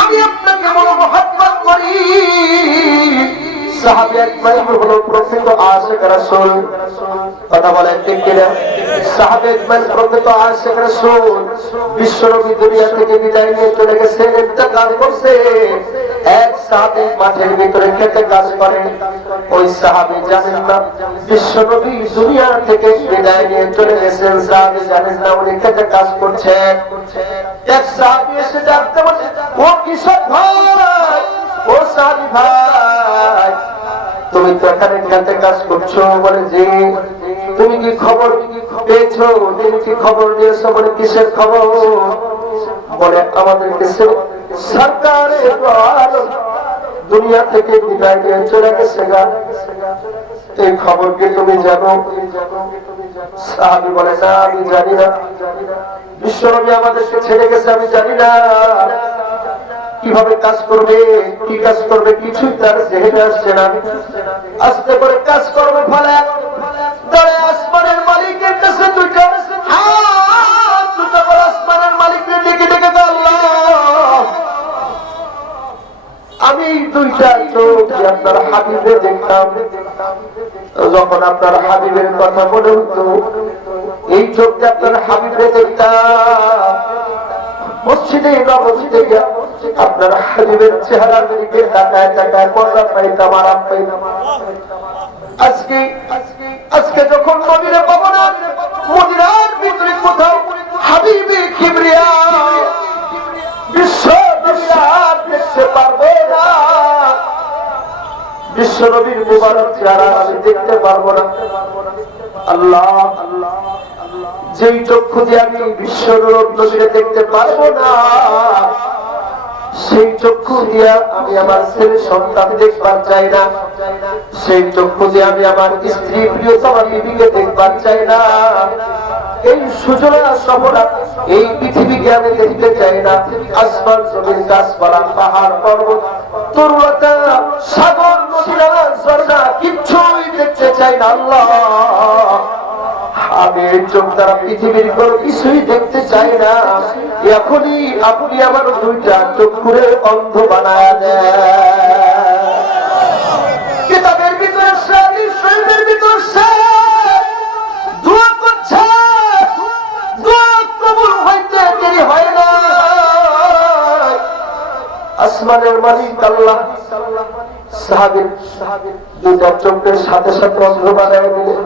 আমি আপনাকে বড় মহব্বত করি। সাহাবী একবার হলো প্রকৃত আশিক রাসূল। কথা বলেন ঠিক কিনা? সাহাবী একবার প্রকৃত আশিক রাসূল। বিশ্বনবী দুনিয়া থেকে বিদায় নিয়ে চলে গেছেন, ইন্তেকাল করছে। এক সাহাবী মাঠের ভিতরে খেতে কাজ করেন। ওই সাহাবী জানেন না বিশ্বনবী দুনিয়া থেকে বিদায় নিয়ে চলে গেছেন। সাহাবী জানেন না উনি খেতে কাজ করছেন। এক সাহাবী এসে ডাকতে বলে, ও কিশোর ভাই, ও সাহাবী ভাই, তুমি তো এখানে খেতে কাজ করছো? বলে, জি। তুমি কি খবর পেয়েছো? তুমি কি খবর নিয়েছো? বলে, কিসের খবর? বলে, আমাদের দেশে সরকারের দুনিয়া থেকে বিদায় নিয়ে চলে গেছে গা, এই খবর কি তুমি জানো? সাহাবী বলে, না আমি জানি না। বিশ্বনবী আমাদেরকে ছেড়ে গেছে, আমি জানি না। কিভাবে কাজ করবে, কি কাজ করবে কিছুই তার জেহেনে আসছে না। আস্তে করে কাজ করবে ফলে আসমানের মালিকের কাছে দুইটা হাত, দুটো করে আসমানের মালিককে ডেকে ডেকে, আল্লাহ, আমি দুইটা চোখ আপনার হাবিবে দেখতাম, যখন আপনার হাবিবের কথা মনে হতো, এই চোখটা আপনার হাবিবে দেখতাম। মসজিদে নববী থেকে আপনার হাবিবের চেহারার দিকে তাকায় তাকায় মজা পাইতাম, আরাম পাইতাম। আজকে আজকে যখন নবীরে পাবো না, মদিনার ভিতরে কোথাও হাবিবে কিবরিয়া বিশ্ব নবীর দেখতে পারবো না, বিশ্ব নবীর মুবারক চেহারা আমি দেখতে পারবো না। আল্লাহ যেই চক্ষু দিয়ে আমি বিশ্ব নবীরে দেখতে পারবো না, সেই চক্ষু দিয়া আমি আমার ছেলে সন্তান দেখবার চাই না, সেই চক্ষু দিয়ে আমি আমার স্ত্রী প্রিয়তমা বিবিকে দেখবার চাই না, এই সুজলা সফলা এই পৃথিবীকে আমি দেখতে চাই না। আসমান জমিন গাছপালা পাহাড় পর্বত তরুলতা সাগর নদীরা ঝর্ণা কিচ্ছুই দেখতে চাই না। আল্লাহ আমি এই চোখ দ্বারা পৃথিবীর কোনো কিছুই দেখতে চাই না। এখনই আপনি আমার দুইটা চোখ করে অন্ধ বানায় দেন। কিতাবের ভিতরে শরীরের ভিতরে দোয়া করছে, দোয়া কবুল হইতে দেরি হয় না। আসমানের মালিক আল্লাহ সাহাবীর দুইটা চোখের সাথে সাথে অন্ধ বানায় দিলেন।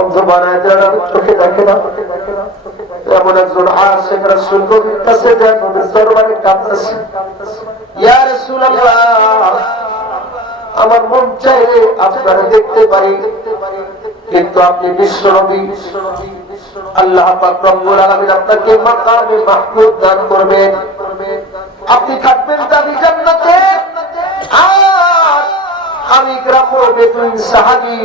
অন্ধ বানায় দেওয়ার চোখে দেখে না। এমন একজন আশিক রাসূল নবীর কাছে যায়, নবীর দরবারে কাঁদতেছে, ইয়া রাসূলুল্লাহ আমার মন চাইলে আপনারা দেখতে পারি, কিন্তু আপনি বিশ্ব নবী, আল্লাহ পাক রব্বুল আলামিন আপনাকে মাকামে মাহমুদ দান করবেন, আপনি থাকবেন দাবি জান্নাতে, আর আমি গ্রাম্য বেদুইন সাহাবী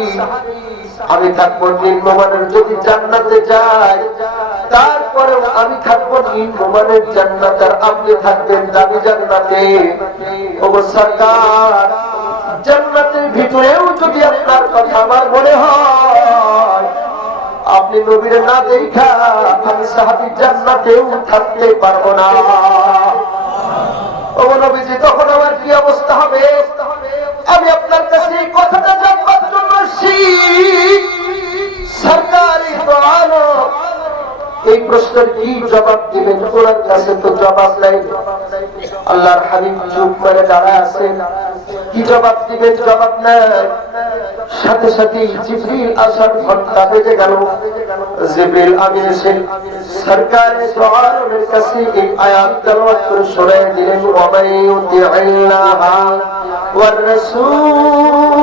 আমি থাকবো নিম্নমানের, যদি জান্নাতে যাই তারপরেও আমি থাকবো নিম্নমানের জান্নাত, আর আপনি থাকবেন দাবি জান্নাতে। ওগো সরকার, জান্নাতের ভিতরেও যদি আপনার কথা আমার মনে হয়, আপনি নবীরে না দেখা আমি সাহাবী জান্নাতেও থাকতে পারবো না। ওগো নবীজি, তখন আমার কি অবস্থা হবে? আমি আপনার কাছে এই কথাটা জানবার জন্য সরকারি দোয়ানো, এই প্রশ্নের কি জবাব দিবেন? ওনার কাছে তো জবাব নাই। আল্লাহর হাবিব চুপ করে দাঁড়ায় আছেন, কি জবাব দিবেন? জবাব নাই। সাথে সাথে জিবরিল আসার ঘন্টা বেজে গেল। জিবরিল আমিন এসে সরকারে দোয়ানোর কাছে এই আয়াত তেলাওয়াত করে শোনায় দিলেন, ওয়া মাইয়ুতি'আল্লাহ ওয়ার রাসূল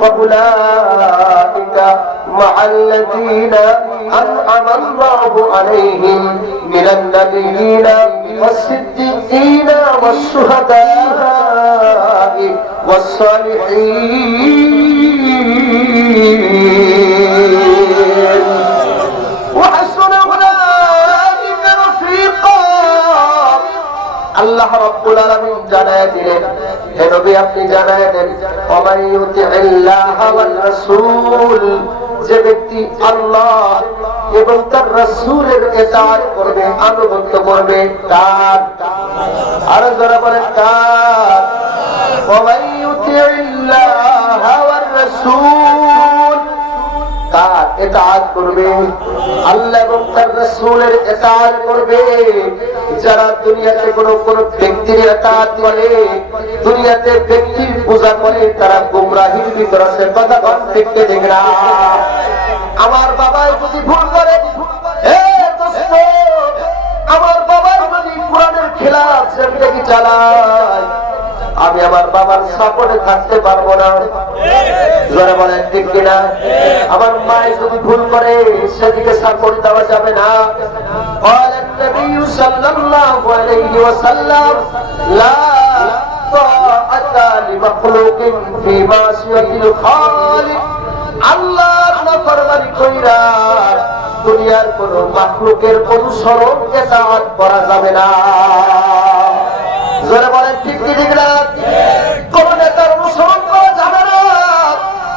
فأولئك مع الذين أنعم الله عليهم من النبيين والصديقين والشهداء والصالحين وحسن أولئك رفيقا। আল্লাহ রাব্বুল আলামিন জানায় দিলেন, হে নবী আপনি জানায় দেন, ওয়ামাইয়ুতি'আল্লাহ ওয়ার রাসূল, যে ব্যক্তি আল্লাহ এবং তার রাসূলের ইতাআত করবে, আনুগত্য করবে, কার? আর যারা বলেন কার? ওয়ামাইয়ুতি'আল্লাহ ওয়ার রাসূল, কার ইতাআত করবে? আল্লাহ এবং তার রাসূলের ইতাআত করবে। যারা দুনিয়াতে কোন ব্যক্তির ইতাআত করে, দুনিয়াতে ব্যক্তির পূজা করে, তারা গোমরাহির ভিতরে আছে। কথা কোন ঠিক ঠিক না? আমার বাবা যদি ভুল করে, হে দোস্ত, আমার বাবার যদি কোরআনের খেলাফ জিন্দেগি চালায়, আমি আমার বাবার সাপোর্টে থাকতে পারবো না। যারা বলেন ঠিক কিনা? আমার মা যদি ভুল করে, সেদিকে সাপোর্ট দেওয়া যাবে না। قال النبي صلى الله عليه وسلم لا طاعة لمخلوق في معصية الخالق। আল্লাহর নাফরমানি কইরা দুনিয়ার কোন মাখলুকের অনুসরণ ইতাআত করা যাবে না। যারা বলেন ঠিক ঠিক না? কোন নেতার অনুসরণ করা যাবে না,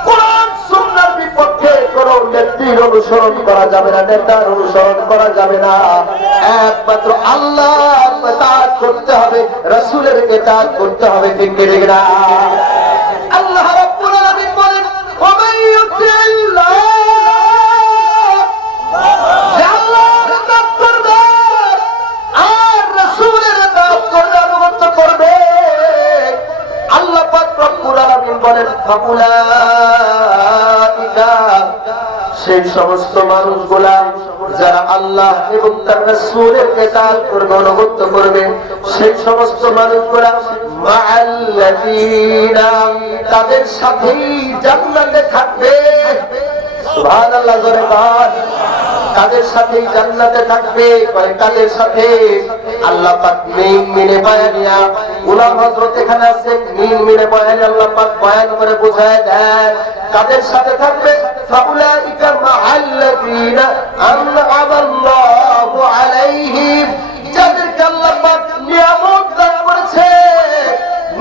কোরআন সুন্নাহর বিপক্ষে কোন নেত্রীর অনুসরণ করা যাবে না, নেতার অনুসরণ করা যাবে না। একমাত্র আল্লাহর ইতাআত করতে হবে, রাসূলের ইতাআত করতে হবে। ঠিক ঠিক না? আল্লাহ রাব্বুল আলামিন বলেন, ওয়া মাইয়ুতি'আল্লাহ, আল্লাহর ইতাআত করবে আর সেই সমস্ত মানুষগুলা যারা আল্লাহ এবং তার রাসূলের ইতাআত করবে, অনুগত করবে, সেই সমস্ত মানুষগুলা মাআল্লাযীনা তাদের সাথেই জান্নাতে থাকবে। সুবহানাল্লাহ, জোরে বল। তাদের সাথেই জান্নাতে থাকবে। তাদের সাথে আল্লাহ পাক মিনে বয়ানিয়া গোলাম হযরত এখানে আছে, মিনে বয়ানি আল্লাহ পাক বয়ান করে বোঝায় দেয় তাদের সাথে থাকবে। ফাউলাইকা মাআল্লাযীনা আনআমা আল্লাহু আলাইহিম, যাদেরকে আল্লাহ পাক নিয়ামত দান করেছে,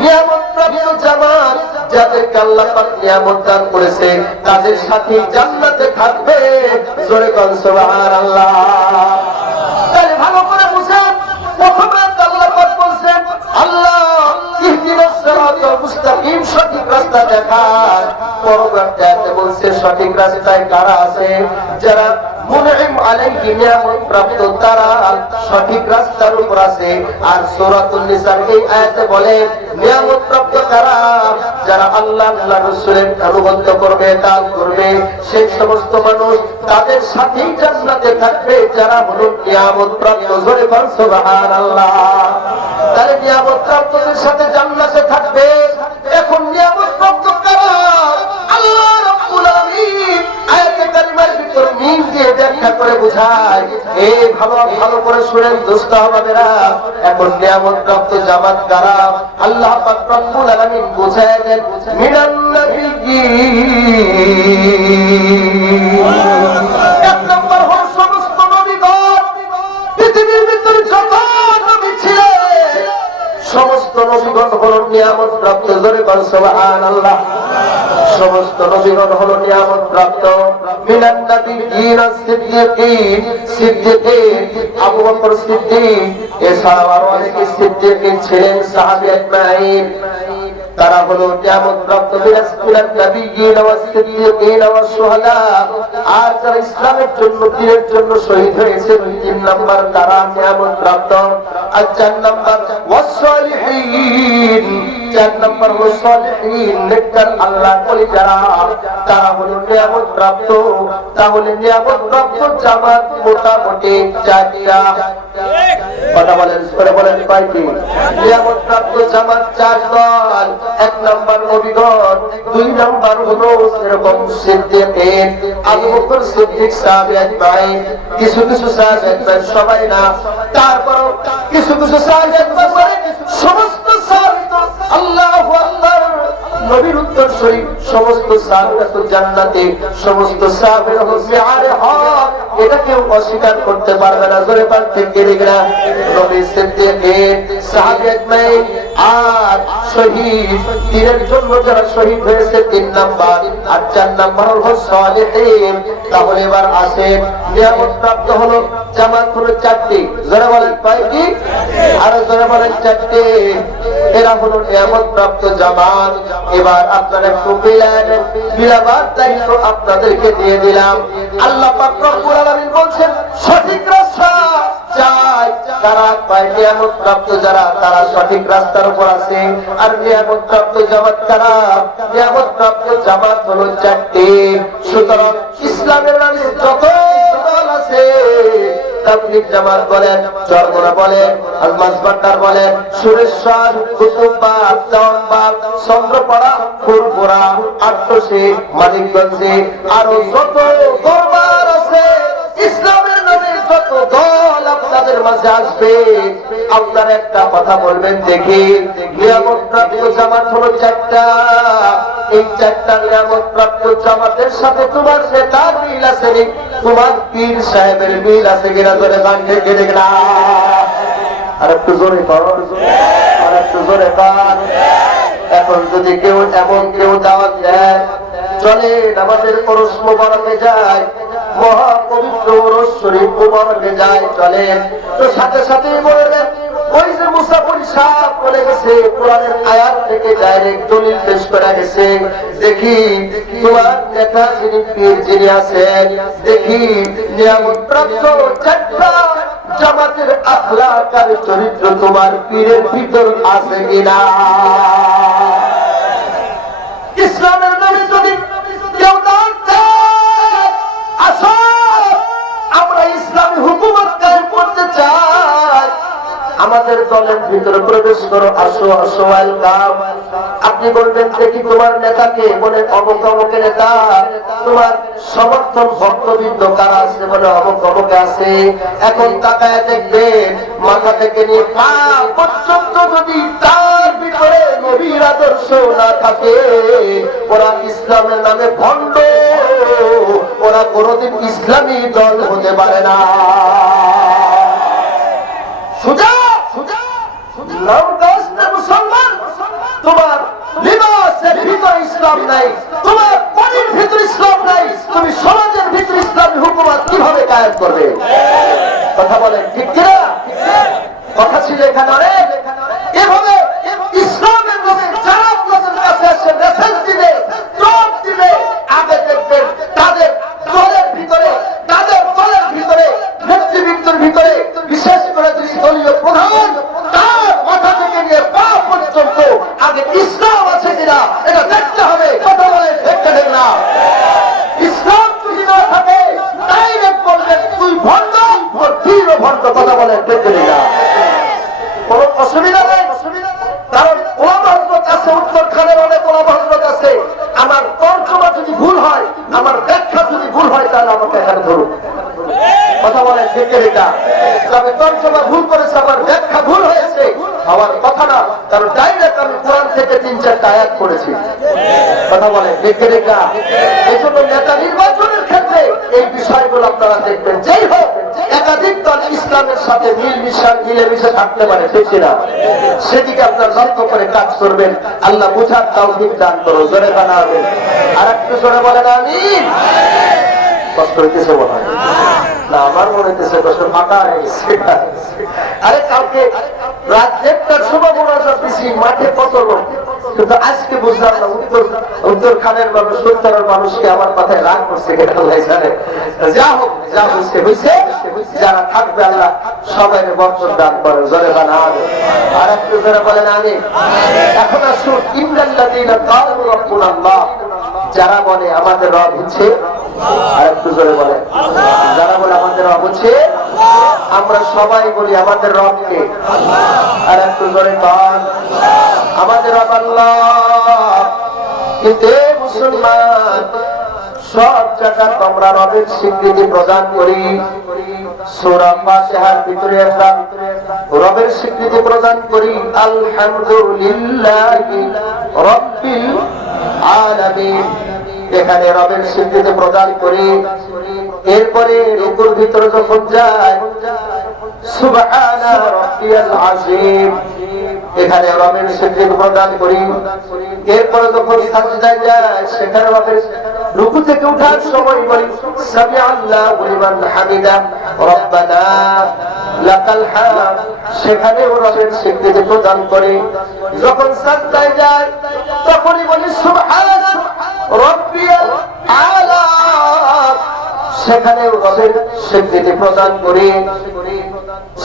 নিয়ামত প্রাপ্ত জামাত, যাদেরকে আল্লাহ পাক নিয়ামত দান করেছে তাদের সাথে জান্নাতে থাকবে। জোরে বল সুবহানাল্লাহ। তাহলে ভালো করে বুঝেন, প্রথমে আল্লাহ পাক বলেন আল্লাহ ইহদিনাস সিরাতাল মুস্তাকিম, সঠিক রাস্তা দেখান। পরবর্তীতে বলছে সঠিক রাস্তায় কারা আছে? যারা মুনঈম আলাইহি নিয়ামত প্রাপ্ত, তারা সঠিক রাস্তার উপর আছে। আর সূরাতুন নিসার এই আয়াতে বলে নিয়ামত প্রাপ্ত কারা? যারা আল্লাহ আল্লাহ রাসূলের অনুগত করবে, তাআত করবে, সেই সমস্ত মানুষ তাদের সাথেই জান্নাতে থাকবে যারা হলো নিয়ামত প্রাপ্ত। জোরে বল সুবহানাল্লাহ। তাহলে নিয়ামত প্রাপ্তদের সাথে জান্নাতে থাকবে। এখন নিয়ামত প্রাপ্ত কারা? আল্লাহ রাব্বুল আলামিন আয়াতে কারিমার ভিতর মিম দিয়ে ব্যাখ্যা করে বোঝায়। এই ভালো করে শুনেন দোস্ত আমাদেরা। এখন নিয়ামত প্রাপ্ত জামাত কারা? আল্লাহ পাক রব্বুল আলামিন বোঝায় দেন মিনান নাবিয়্যিন। এক নম্বর হল সমস্ত নবীগণ, পৃথিবীর ভিতর যত নবী ছিলেন সমস্ত নবীগণ হলো নিয়ামত প্রাপ্ত। জোরে বল সুবহানাল্লাহ। সমস্ত নবীগণ হলো নিয়ামত প্রাপ্ত। মিনান নাবিয়্যিন সিদ্দীকিন, সিদ্দীকিন আবু বকর সিদ্দীক, এছাড়াও আরো অনেক সিদ্দীকিন ছিলেন, সাহাবী আজমাইন, তারা হলো নিয়ামত প্রাপ্ত। মিনান নাবিয়্যিন ওয়াস সিদ্দীকিন ওয়াস শুহাদা, আর যারা ইসলামের জন্য, দ্বীনের জন্য শহীদ হয়েছে, 3 নাম্বার তারা নিয়ামত প্রাপ্ত। আর 4 নাম্বার ওয়াস সালিহিন, 4 নাম্বার হলো সালিহিন, নেককার আল্লাহর ওলি যারা, তারা হলো নিয়ামত প্রাপ্ত। তাহলে নিয়ামত প্রাপ্ত জামাত মোটামুটি 4টা। কথা বলেন, করে বলেন কয়টি? নিয়ামত প্রাপ্ত জামাত 4 দল। 1 নাম্বার নবীগণ, 2 নাম্বার হলো এরকম সিদ্দীকিন, আবু বকর সিদ্দিক, সাহাবী আজমাইন, কিছু সাহাবী আজমাইন, সবাই না, তারপরও কিছু সাহাবী আজমাইন, সমস্ত সাহাবী তো আল্লাহু আকবার নবীর উত্তরসূরি, সমস্ত সাহাবীরা তো জান্নাতে, সমস্ত সাহাবীরা হলো মিআরে হক, এটা কেউ অস্বীকার করতে পারবে না। জোরে বল ঠিক কিনা? নবী, সিদ্দীকিন, সাহাবী আজমাইন আর শহীদ, দ্বীনের জন্য যারা শহীদ হয়েছে 3 নাম্বার। আর 4 নাম্বার হলো সালিহিন। তাহলে এবার আসেন নিয়ামত প্রাপ্ত হলো জামাত হলো 4টি। জোরে বলেন কয়টি? আর জোরে বলেন 4টি। এরা হলো নিয়ামত প্রাপ্ত জামাত। এবার আপনারা একটু বিলাবার দায়িত্ব আপনাদেরকে দিয়ে দিলাম। আল্লাহ পাক রব্বুল আলামিন বলছেন সঠিক রাস্তা চাই কারা? পায় নিয়ামত প্রাপ্ত যারা, তারা সঠিক রাস্তার উপর আছে। আর নিয়ামত প্রাপ্ত জামাত কারা? নিয়ামত প্রাপ্ত জামাত হলো 4টি। সুতরাং ইসলামের নামে যত দল আছে, তাবলীগ জামাত বলেন, চরমোনা বলেন, আল মাসবান্ডার বলেন, সুরেশ্বর, কুতুববাগ, দেওয়ানবাগ, চন্দ্রপাড়া, ফুরপুরা, আট্টশী, মানিকগঞ্জে আরো যত দরবার আছে, ইসলামের নামে যত দল আপনাদের মাঝে আসবে, আপনারা একটা কথা বলবেন দেখি, নিয়ামত প্রাপ্ত জামাত হলো 4টা। এই 4টা নিয়ামত প্রাপ্ত জামাতের সাথে তোমার নেতার মিল আছে, তোমার পীর সাহেবের মিল আছে কিনা? জোরে গান ঢেকে দেখ না, আর একটু জোরে কর, আর একটু জোরে কর। এখন যদি কেউ এমন কেউ দাওয়াত দেয়, চলে আমাদের ওরস মোবারকে যায়, মহাপবিত্র ওরস শরীফ মোবারকে যায়, চলেন তো সাথে সাথেই বলবেন ওই যে মুসাফির সাহেব বলে গেছে, কোরআনের আয়াত থেকে ডাইরেক্ট দলিল পেশ করা গেছে, দেখি তোমার নেতা যিনি, পীর যিনি আছেন, দেখি নিয়ামত প্রাপ্ত 4টা জামাতের আখলাক আর চরিত্র তোমার পীরের ভিতর আছে কিনা? ইসলাম আমাদের দলের ভিতরে প্রবেশ করো, আসো আসো, ওয়েলকাম। আপনি বলবেন দেখি তোমার নেতাকে, বলে অমুক অমুক নেতা। তোমার সমর্থন ভক্তবৃন্দ কারা আছে, বলে অমুক অমুকে আছে। এখন তাকায় দেখবেন মাথা থেকে নিয়ে পা পর্যন্ত যদি তার ভিতরে নবীর আদর্শ না থাকে, ওরা ইসলামের নামে ভণ্ড, ওরা কোনদিন ইসলামী দল হতে পারে না। সুজা মুসলমান, তোমার লিবাসের ভিতরে ইসলাম নাই, তোমার বাড়ির ভিতরে ইসলাম নাই, তুমি সমাজের ভিতরে ইসলামী হুকুমত কিভাবে কায়েম করবে? কথা বলেন ঠিক কিনা? কথা ছিল এখানে অনেক। এভাবে ইসলামের নামে যারা আপনাদের কাছে এসে মেসেজ দিবে, টক দিবে, আগে দেখবেন তাদের দলের ভিতরে, নেতৃবৃন্দের ভিতরে, বিশেষ করে যিনি দলীয় প্রধান, তার মাথা থেকে নিয়ে পা পর্যন্ত আগে ইসলাম আছে কিনা এটা দেখতে হবে। কথা বলে দেখতে দেখ না, ইসলাম যদি না থাকে ডাইরেক্ট বলবেন তুই ভণ্ড, তোর পীরও ভণ্ড। কথা বলে দেখতে দেখ না, কোন অসুবিধা নেই। কারণ ওলামা হযরত আছে, উত্তরখানের অনেক ওলামা হযরত আছে। আমার তর্জমা যদি ভুল হয়, আমার ব্যাখ্যা যদি ভুল হয়, তাহলে আমাকে এখানে ধরুন। কথা বলে দেখে এটা, তবে তর্জমা ভুল করেছে, আমার ব্যাখ্যা ভুল হয়েছে, আমার কথা না। কারণ ডাইরেক্ট আমি কোরআন থেকে 3-4টা আয়াত পড়েছি। কথা বলে দেখে রেখা। এই জন্য নেতা নির্বাচনের ক্ষেত্রে এই বিষয়গুলো আপনারা দেখবেন। যেই হোক, একাধিক দল ইসলামের সাথে মিলেমিশে থাকতে পারে, ঠিক কিনা? সেদিকে আপনার লক্ষ্য করে কাজ করবেন। আল্লাহ বুঝার তাওফিক দান করো। জোরে বানাবেন, আর একটু জোরে বলেন আমিন। কষ্ট হইতেছে মনে হয় না, আমার মনে হইতেছে কষ্ট ফাঁকা হয়ে গেছে। আরে কালকে রাত 1টার সময় মোনাজাত দিছি, মাঠে কত লোক, কিন্তু আজকে বুঝলাম না উত্তরখানের মানুষ, উত্তরের মানুষকে আমার কথায় রাগ করছে কেন জানে। যা হোক, যা হচ্ছে হয়েছে, যারা থাকবে আল্লাহ সবাই বরকত দান করেন। জোরে বানাবেন, আর একটু জোরে বলেন আমিন। এখন আসুন, ইন্নাল্লাযীনা ক্বালু রাব্বুনাল্লাহ, যারা বলে আমাদের রব হচ্ছে, আর একটু জোরে বলে, যারা বলে আমাদের রব হচ্ছে, আমরা সবাই বলি আমাদের রবকে, আর একটু জোরে বল, আমাদের রব আল্লাহ। কিন্তু মুসলমান, সব জায়গায় আমরা রবের স্বীকৃতি প্রদান করি। সূরা ফাতিহার ভিতরে আমরা রবের স্বীকৃতি প্রদান করি, আলহামদুলিল্লাহি রাব্বিল আলামিন। এখানে রবের স্বীকৃতি প্রদান করি। এরপরে রুকুর ভিতরে যখন যায়, সুবহানা রাব্বিয়াল আযীম, এখানে রবের স্বীকৃতি প্রদান করি। এরপরে যখন সাজদায় যায়, সেখানে রবের, রুকু থেকে ওঠার সময় বলি সামিআল্লাহু লিমান হামিদা রব্বানা লাকাল হামদ, সেখানেও রবের স্বীকৃতি প্রদান করি। যখন সাজদায় যায়, তখনই বলি সুবহানা রাব্বিয়াল আলা, সেখানেও রবের স্বীকৃতি প্রদান করি।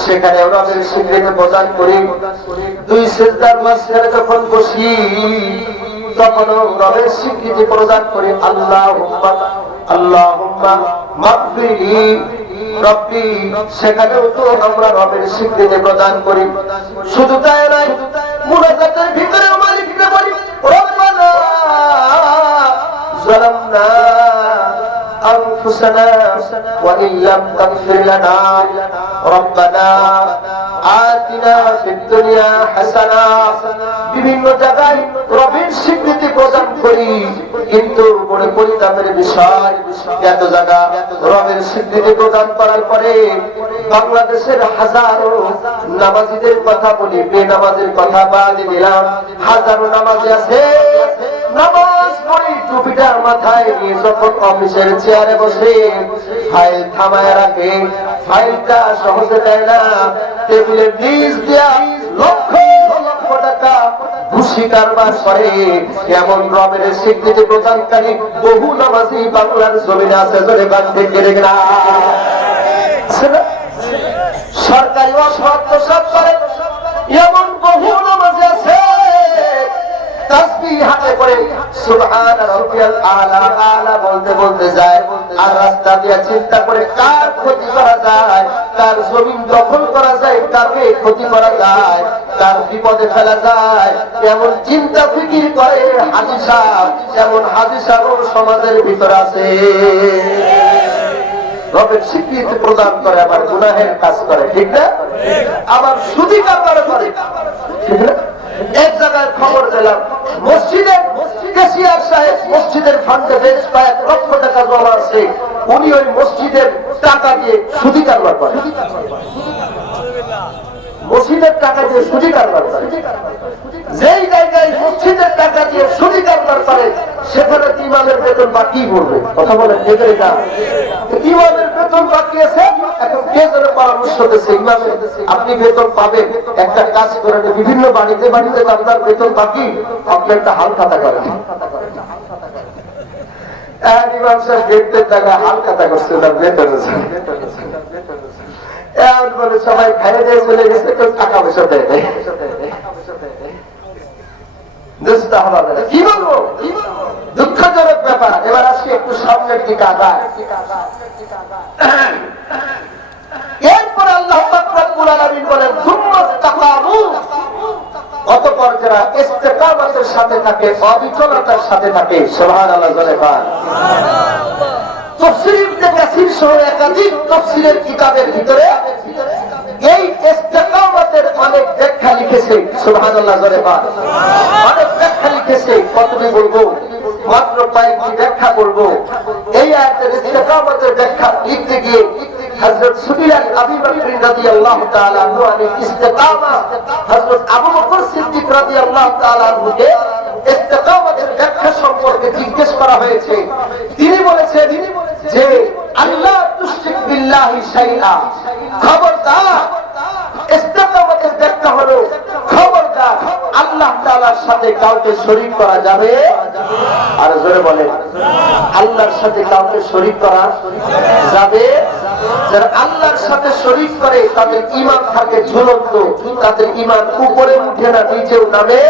সেখানেও রবের স্বীকৃতি প্রদান করি। দুই সিজদার মাঝখানে যখন বসি, তখনও রবের স্বীকৃতি প্রদান করি, আল্লাহুম্মা আল্লাহুম্মা মাগফিরলি রব্বি, সেখানেও তো আমরা রবের স্বীকৃতি প্রদান করি। শুধু তাই নয়, মুনাজাতের ভিতরে মালিককে বলি রব্বানা যালামনা أنفسنا وإن لم تغفر لنا ربنا آتنا في الدنيا حسنة। বিভিন্ন জায়গায় রবের স্বীকৃতি প্রদান করি, কিন্তু মনে পরিতাপের বিষয়, এত জায়গা রবের স্বীকৃতি প্রদান করার পরে বাংলাদেশের হাজারো নামাজীদের কথা বলি, বেনামাজের কথা বাদ দিলাম। হাজারো নামাজি আছে, নামাজ পড়ে টুপিটা মাথায় নিয়ে যখন অফিসের চেয়ারে বসে ফাইল থামায় রাখে, ফাইলটা সহজে দেয় না, টেবিলের নিচ দিয়া লক্ষ লক্ষ টাকা ঘুষি কারবার করে। এমন রবের স্বীকৃতি প্রদানকারী বহু নামাজি বাংলার জমিনে আছে। জোরে বাঁধতে গেলে না, সরকারি অসৎ সব করে এমন বহু নামাজি আছে। তাসবিহ হাতে করে সুবহান রাব্বিয়াল আলা আলা বলতে বলতে যায়, আর রাস্তা দিয়ে চিন্তা করে কার ক্ষতি করা যায়, কার জমিন দখল করা যায়, কাকে ক্ষতি করা যায়, কার বিপদে ফেলা যায়, এমন চিন্তা ফিকির করে হাজী সাহেব। এমন হাজী সাহেব সমাজের ভিতর আছে, রবের স্বীকৃতি প্রদান করে, আবার গুনাহের কাজ করে, ঠিক না? আবার সুদী কারবার করে, ঠিক না? এক জায়গায় খবর দিলাম, মসজিদের কেশিয়ার সাহেব মসজিদের ফান্ডে বেশ কয়েক লক্ষ টাকা জমা আছে, উনি ওই মসজিদের টাকা দিয়ে সুদী কারবার করে, মসজিদের টাকা দিয়ে সুদী কারবার করে। যেই জায়গায় মসজিদের টাকা দিয়ে সুদী কারবার করে সেখানে ইমামের বেতন বাকি পড়বে, কথা বলেন ঠিক না? ইমামের বেতন বাকি আছে, এখন কে যেন পরামর্শ দিচ্ছে ইমামের আপনি বেতন পাবেন, একটা কাজ করেন, বিভিন্ন বাড়িতে বাড়িতে আপনার বেতন বাকি, আপনি একটা হাল খাতা করেন। ইমাম সাহেব দেখতে টাকা হাল খাতা করছে, তার বেতন বলে সবাই খাইয়ে দিয়ে চলে গেছে, কেউ টাকা পয়সা দেয় নাই। কি বলবো, দুঃখজনক ব্যাপার। এবার আসি একটু সামনের দিকে আগায়। এরপর আল্লাহ রাব্বুল আলামিন বলেন সুম্মাস্তাকামু, অতঃপর যারা ইস্তেকামতের সাথে থাকে, অবিচলতার সাথে থাকে, সুবহানাল্লাহ বলে পান। তাফসীর ইবনে কাসীর সহ একাধিক তাফসীরের কিতাবের ভিতরে এই ইস্তেকামতের অনেক ব্যাখ্যা লিখেছে, সুবহানাল্লাহ বলে পান। অনেক ব্যাখ্যা লিখেছে, কতটি বলবো, মাত্র কয়েকটি ব্যাখ্যা করব। এই আয়াতের ইস্তেকামতের ব্যাখ্যা লিখতে গিয়ে হযরত সুফিয়ান আবু বকর রাদিয়াল্লাহু তাআলা আনহু ইস্তেকামা, হযরত আবু বকর সিদ্দিক রাদিয়াল্লাহু তাআলা আনহুকে ইস্তেকামতের ব্যাখ্যা সম্পর্কে জিজ্ঞেস করা হয়েছে। তিনি বলেছেন যে আল্লাহ তুশরিক বিল্লাহি শাইআ, খবরদার, ইস্তেকামতের ব্যাখ্যা হলো খবরদার আল্লাহ তাআলার সাথে কাউকে শরীক করা যাবে। আর জোরে বলেন, আল্লাহর সাথে কাউকে শরীক করা যাবে। যারা আল্লাহর সাথে শরীক করে তাদের ঈমান থাকে ঝুলন্ত, তাদের ঈমান উপরে উঠে না, নিচেও নামে।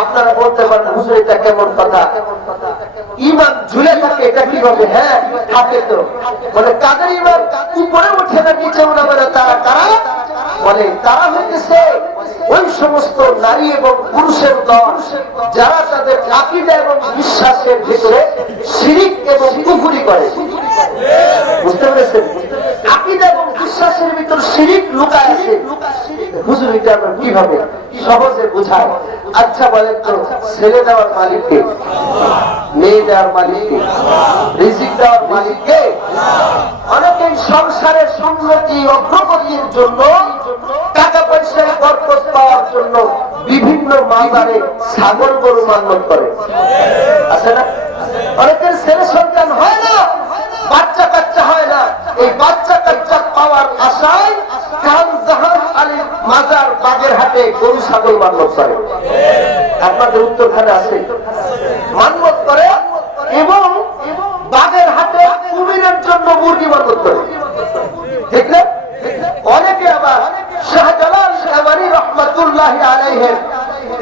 আপনারা বলতে পারেন হুজুর এটা কেমন কথা, ঈমান ঝুলে থাকে, এটা কিভাবে? হ্যাঁ থাকে তো। বলে কাদের ঈমান উপরে উঠে না, নিচেও নামে না, তারা কারা? বলে তারা হইতেছে ওই সমস্ত নারী এবং পুরুষের দল যারা তাদের আকীদা এবং বিশ্বাসের ভিতরে শিরক এবং কুফরি করে। বুঝতে পেরেছেন? আকীদা এবং বিশ্বাসের ভিতর শিরক লুকায় আছে। হুজুর এটা আমরা কিভাবে সহজে বুঝায়? আচ্ছা বলেন তো, ছেলে দেওয়ার মালিক কে? মেয়ে দেওয়ার মালিক কে? রিজিক দেওয়ার মালিক কে? অনেকেই সংসারের উন্নতি অগ্রগতির জন্য, টাকা পয়সার বরকত পাওয়ার জন্য বিভিন্ন মাজারে ছাগল গরু মান্যত করে, আছে না? অনেকের ছেলে সন্তান হয় না, বাচ্চা কাচ্চা হয় না, এই বাচ্চা কাচ্চা পাওয়ার আশায় খানজাহান আলীর মাজার বাগেরহাটে গরু ছাগল মান্যত করে। আপনাদের উত্তরখানে আছে, মান্যত করে এবং বাগেরহাটে কুমিরের জন্য মুরগি মান্যত করে, ঠিক না? অনেকে আবার শাহজালাল শাহবানী রহমাতুল্লাহি আলাইহি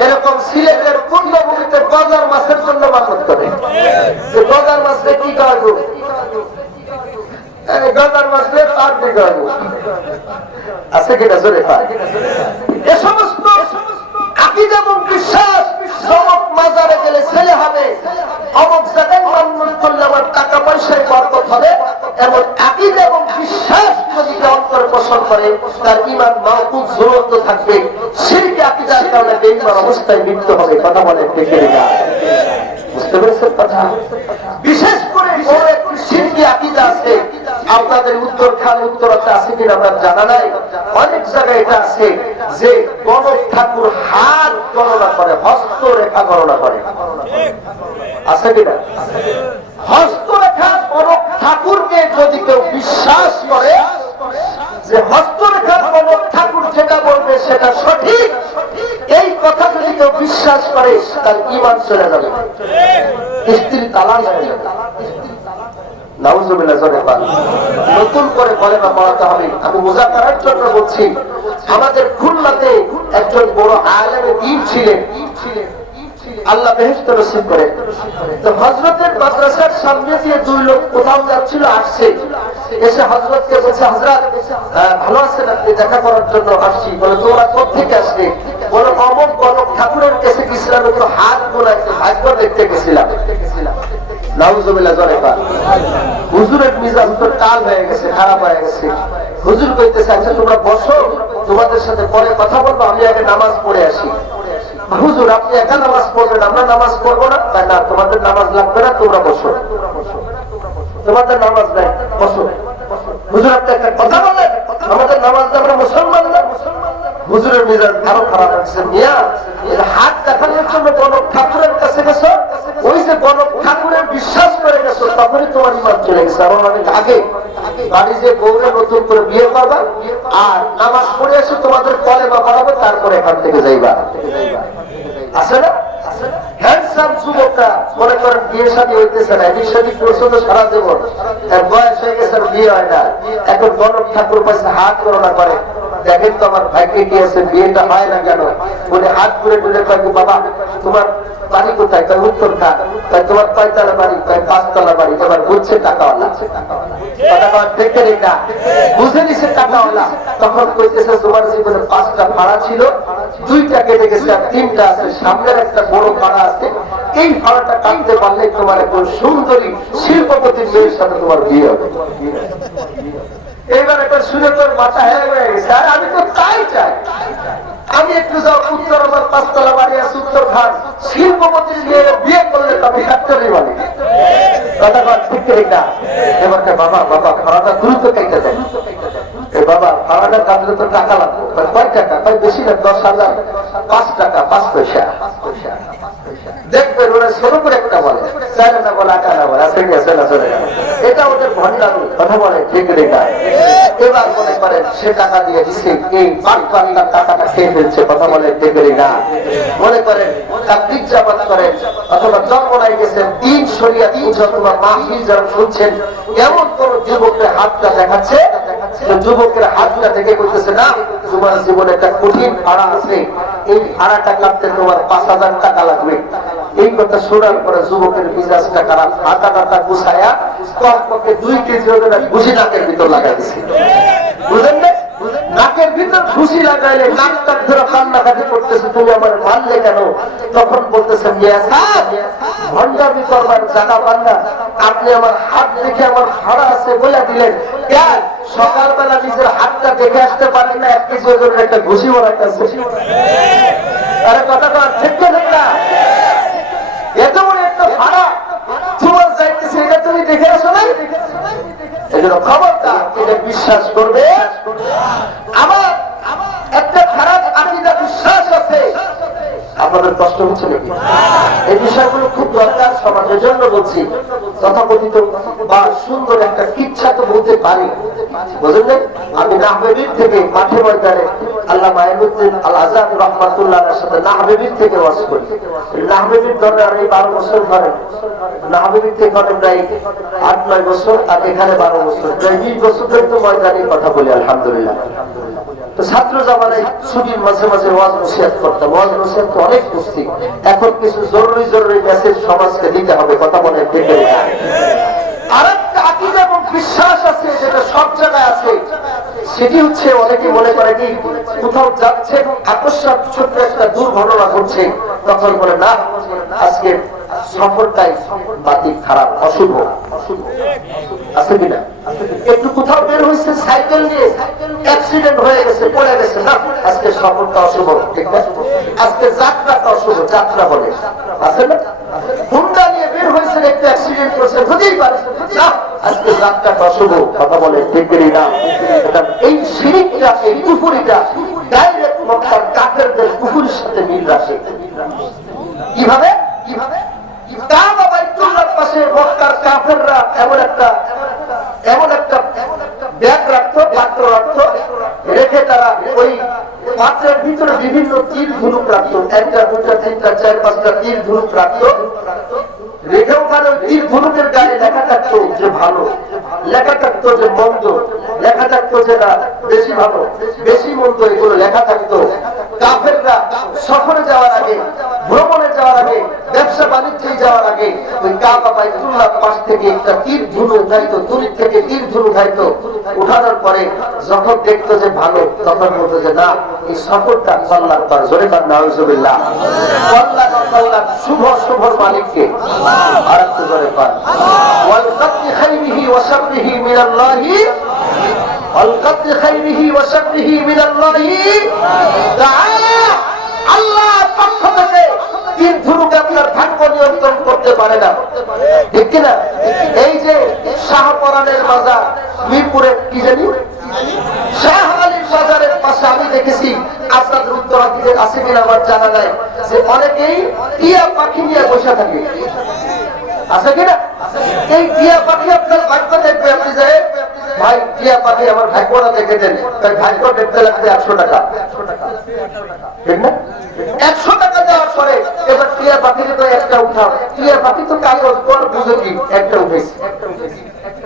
এরকম সিলেটের পূর্ণভূমিতে গজার মাছের জন্য মান্যত করে। যে গজার মাছকে কি খাওয়াবো, গজার মাছকে তার কি খাওয়াবো, আছে কিনা জোরে পায়? এ সমস্ত আকীদা এবং বিশ্বাস সব মাজারে গেলে ছেলে হবে, অমুক জায়গায় মান্যত করলে আমার টাকা পয়সায় বরকত হবে, এমন আকীদা এবং বিশ্বাস যদি অন্তরে পোষণ করে তার ঈমান মাওকুফ ঝুলন্ত থাকবে। শিরকি আকীদার কারণে বেঈমান অবস্থায় মৃত্যু হবে। কথা বলেন ঠিক কিনা? বুঝতে পেরেছেন কথা? বিশেষ করে বড় একটি শিরকি আকীদা আছে, আপনাদের উত্তরাতে আছে কিনা আমার জানা নাই। অনেক জায়গায় এটা আছে যে গণক ঠাকুর হাত গণনা করে, হস্তরেখা গণনা করে, আছে কিনা? হস্তরেখা গণক ঠাকুরকে যদি কেউ বিশ্বাস করে যে হস্তরেখা গণক ঠাকুর যেটা বলবে সেটা সঠিক, এই কথা যদি কেউ বিশ্বাস করে তার ঈমান চলে যাবে, স্ত্রী তালাক হয়ে যাবে। নাউজুবিল্লাহ জোরে পান। নতুন করে কলেমা পড়াতে হবে। আমি মুযাকারার জন্য বলছি, আমাদের খুলনাতে একজন বড় আলেম দ্বীপ ছিলেন, আল্লাহ বেহেশত নসিব করে। তো হযরতের মাদ্রাসার সামনে দিয়ে দুই লোক কোথাও যাচ্ছিল, আসছে, এসে হযরতকে বলছে, হযরত ভালো আছেন আপনি, দেখা করার জন্য আসছি। বলে তোমরা কোথেকে আসলে? বলে অমর গণক ঠাকুরের কাছে গেছিলাম, একটু হাত গোলাইতে ভাগ্য দেখতে গেছিলাম। নাউজুবিল্লাহ জোরে পান। হুজুরের মিজাজ তো টাল হয়ে গেছে, খারাপ হয়ে গেছে। হুজুর কইতেছে, আচ্ছা তোমরা বসো, তোমাদের সাথে পরে কথা বলবো, আমি আগে নামাজ পড়ে আসি। হুজুর আপনি একা নামাজ পড়বেন, আমরা নামাজ পড়বো না? তাই না, তোমাদের নামাজ লাগবে না, তোমরা বসো, তোমাদের নামাজ নাই, বসো। হুজুর আপনি একটা কথা বলেন, আমাদের নামাজ আমরা মুসলমান না? হুজুরের মেজাজ আরো খারাপ হচ্ছে। মিয়া হাত দেখানোর জন্য গণক ঠাকুরের কাছে গেছো, ওই যে গণক ঠাকুরের বিশ্বাস করে গেছো, তখনই তোমার ইমান চলে গেছে। আর অনেক আগে বাড়ি যে বউরে নতুন করে বিয়ে করবা আর নামাজ পড়ে এসে তোমাদের কলেমা পড়াবে, তারপরে এখান থেকে যাইবা। আছে না? হ্যান্ডসাম যুবকরা মনে করেন বিয়ে শাদী হইতেছে না, বিয়ে শাদী করছো তো সারা জীবন, বয়স হয়ে গেছে, বিয়ে হয় না। এখন গণক ঠাকুর পাশে হাত করোনা করে, দেখেন তো আমার ভাইকে কি আছে, বিয়েটা হয় না কেন? বলে হাত ঘুরে ঘুরে কয়েক, বাবা তোমার বাড়ি কোথায়? তাই উত্তর খান। তাই তোমার কয়তলা বাড়ি? তাই 5 তলা বাড়ি। তোমার বুঝছে টাকাওয়ালা, দেখে না বুঝে নিছে টাকাওয়ালা। তখন কইতেছে তোমার জীবনে 5টা ভাড়া ছিল, 2টা কেটে গেছে, আর 3টা আছে, সামনের একটা বড় ভাড়া আছে। এই ভাড়াটা কাটতে পারলে তোমার একজন সুন্দরী শিল্পপতির মেয়ের সাথে তোমার বিয়ে হবে। এইবার একটা শুনে তোর মাথা হ্যাঁ হয়ে গেছে। আর আমি তো তাই চাই, আমি একটু যাও উত্তর, আমার 5 তলা বাড়ি আছে উত্তর খান, শিল্পপতির মেয়ে বিয়ে করলে তো আমি ফ্যাক্টরি বাড়ি। কথা কর ঠিক না? এবার বাবা বাবা ভাড়াটা দ্রুত কেটে দেয়। বাবা ভাড়াটা কাটলে তো টাকা লাগবে। কয় টাকা? কয় বেশি না, 10,000। 5 টাকা 5 পয়সা। দেখবেন ওরা ছোট করে একটা বলে, চাইলে না বলে, আটা না বলে, আছে কি আছে না, চলে গেল। এটা ওদের ভণ্ডামি, কথা বলে ঠিক না? এবার মনে করেন সে টাকা দিয়ে দিচ্ছে, এই 5 পাল্লার টাকাটা খেয়ে ফেলছে, কথা বলে ঠিক না? মনে করেন তাবলীগ জামাত করেন অথবা চরমনাই গেছেন, দিন শরিয়াত অথবা মাহফিল যারা শুনছেন, এমন কোন যুবকের হাতটা দেখাচ্ছে, যুবকের হাতটা থেকে বলতেছে, না তোমার জীবনে একটা কঠিন ভাড়া আছে, এই ভাড়াটা কাটতে তোমার 5,000 টাকা লাগবে। এই কথা শোনার পরে যুবকের মিজাজটা খারাপ, হাতা টাতা গুছায়া কমপক্ষে 2 কেজি ওজনের ঘুষি নাকের ভিতর লাগাই দিচ্ছে। বুঝলেন না? নাকের ভিতর ঘুষি লাগাইলে নাকটা ধরে কান্নাকাটি করতেছে, তুমি আমার মারলে কেন? তখন বলতেছেন, ভণ্ডামি করবার জায়গা পান না, আপনি আমার হাত দেখে আমার ভাড়া আছে বলে দিলেন, কেন সকালবেলা নিজের হাতটা দেখে আসতে পারেন না? 1 কেজি ওজনের একটা ঘুষি ওরাইতেছে। আরে কথা তো ঠিক না? এত বড় একটা ভাড়া তোমার যাইতেছে, এটা তুমি দেখে আসো না? এজন্য খবরদার, এটা বিশ্বাস করবে। আমার একটা খারাপ আকীদা বিশ্বাস আছে, আপনাদের কষ্ট হচ্ছে নাকি? এই বিষয়গুলো খুব দরকার সমাজের জন্য বলছি। তথাকথিত বা সুন্দর একটা কিচ্ছা তো বলতে পারি, বুঝলেন? আমি নাহবেবীর থেকে মাঠে ময়দানে আল্লাহ মাহমুদ্দিন আল আজাদ রহমাতুল্লাহর সাথে নাহবেবীর থেকে ওয়াজ করি। নাহবেবীর ধরে আমি 12 বছর ধরে, নাহবেবীর থেকে অনেক প্রায় 8-9 বছর, আর এখানে 12 বছর, প্রায় 20 বছর ধরে তো ময়দানে কথা বলি আলহামদুলিল্লাহ। তো ছাত্র জামানায় ছুটির মাঝে মাঝে ওয়াজ নসিহত করতাম। ওয়াজ নসিহত তো অনেক বুঝতি, এখন কিছু জরুরি জরুরি মেসেজ সমাজকে দিতে হবে, কথা বলে ঠিক না? আরেকটা আকীদা এবং বিশ্বাস আছে যেটা সব জায়গায় আছে, সেটি হচ্ছে অনেকে মনে করে কি কোথাও যাচ্ছে, আকস্মাৎ ছোট্ট একটা দুর্ঘটনা ঘটছে, তখন বলে না আজকে সফরটাই বাতিল, খারাপ, অশুভ। আছে কিনা? একটু কোথাও বের হয়েছে সাইকেল নিয়ে, অ্যাক্সিডেন্ট হয়ে গেছে, পড়ে গেছে, না আজকে সফরটা অশুভ, ঠিক না? আজকে যাত্রাটা অশুভ, যাত্রা বলে। আছে না? হুন্ডা নিয়ে বের হয়েছে, একটু অ্যাক্সিডেন্ট করেছে, হতেই পারে, না আজকে যাত্রাটা অশুভ, কথা বলে ঠিক না? এই শিরকটা, এই কুফরিটা ডাইরেক্ট মক্কার কাফেরদের কুফরির সাথে মিল রাখে। কিভাবে? কাবা বাইতুল্লাহর পাশে মক্কার কাফেররা এমন একটা ব্যাগ রাখতো, পাত্র রাখতো, রেখে তারা ওই পাত্রের ভিতরে বিভিন্ন তীর ধনুক রাখতো, 1টা 2টা 3টা 4 5টা তীর ধনুক রাখতো। রেখেও কারো তীর ধনুকের গায়ে লেখা থাকতো যে ভালো, লেখা থাকতো যে মন্দ, লেখা থাকতো যে না বেশি ভালো বেশি মন্দ, এগুলো লেখা থাকতো। কাফেররা সফরে যাওয়ার আগে, ভ্রমণে যাওয়ার আগে, ব্যবসা বাণিজ্যে যাওয়ার আগে ওই কাবা বাইতুল্লাহ পাশ থেকে একটা তীর ধনু উঠাইতো, দূর থেকে তীর ধনু উঠাইতো। উঠানোর পরে যখন দেখতো যে ভালো, তখন বলতো যে না এই সফরটা আল্লাহর তর। জোরে কার নাউজুবিল্লাহ। আল্লাহ শুভ শুভর মালিককে আর একটু জোরে পান। ওয়াল কাতি খাইরিহি ওয়া শাররিহি মিনাল্লাহি, ওয়াল কাতি খাইরিহি ওয়া শাররিহি মিনাল্লাহি তাআলা। আল্লাহর পক্ষ থেকে তীর ধনুকে আপনার ভাগ্য নিয়ন্ত্রণ করতে পারে না, ঠিক কিনা? এই যে শাহপরানের বাজার মিরপুরে কি জানি শাহ আলীর বাজারের পাশে আমি দেখেছি, আপনাদের উত্তরাধিকারে আছে কিনা আমার জানা নাই, যে অনেকেই টিয়া পাখি নিয়ে বসে থাকে, আছে কিনা? এই টিয়া পাখি আপনার ভাগ্য দেখবে, আপনি যে ভাই টিয়া পাখি আমার ভাগ্যটা দেখে দেন, তাই ভাগ্য দেখতে লাগবে 100 টাকা, ঠিক না? 100 টাকা দেওয়ার পরে এবার টিয়া পাখিকে তো একটা উঠাও, টিয়া পাখি তো কাগজ পর বুঝে কি একটা উঠেছে,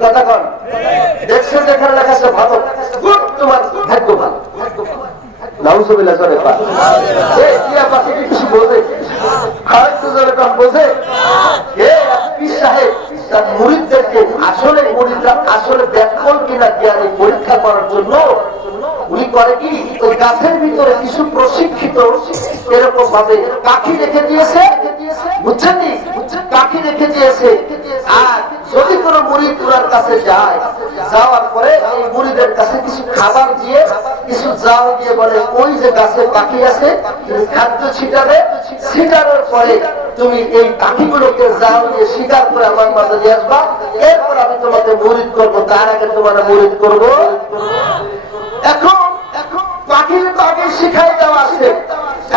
কথা কন দেখছেন যেখানে লেখা আছে ভালো, তোমার ভাগ্য ভালো। নাউজুবিল্লাহ জোরে পা। এই টিয়া পাখি কি কিছু বোঝে? আরেকটু জোরে কম বোঝে? এই পীর সাহেব তার মুরিদদেরকে আসলে মুরিদরা আসলে ব্যাকল কিনা জ্ঞানী পরীক্ষা করার জন্য উনি করে কি ওই গাছের ভিতরে কিছু প্রশিক্ষিত এরকম ভাবে পাখি রেখে দিয়েছে, বুঝছেন নি? পাখি রেখে দিয়েছে। আর যদি কোনো মুরিদ ওনার কাছে যায়, যাওয়ার পরে এই মুরিদের কাছে কিছু খাবার দিয়ে কিছু জাল দিয়ে বলে ওই যে গাছে পাখি আছে তুমি খাদ্য ছিটাবে, ছিটানোর পরে তুমি এই পাখিগুলোকে জাল দিয়ে শিকার করে আমার মাঝে নিয়ে আসবা, এরপর আমি তোমাকে মুরিদ করবো, তার আগে তোমার মুরিদ করবো। এখন পাখির তো আগে শিখাই দেওয়া আছে,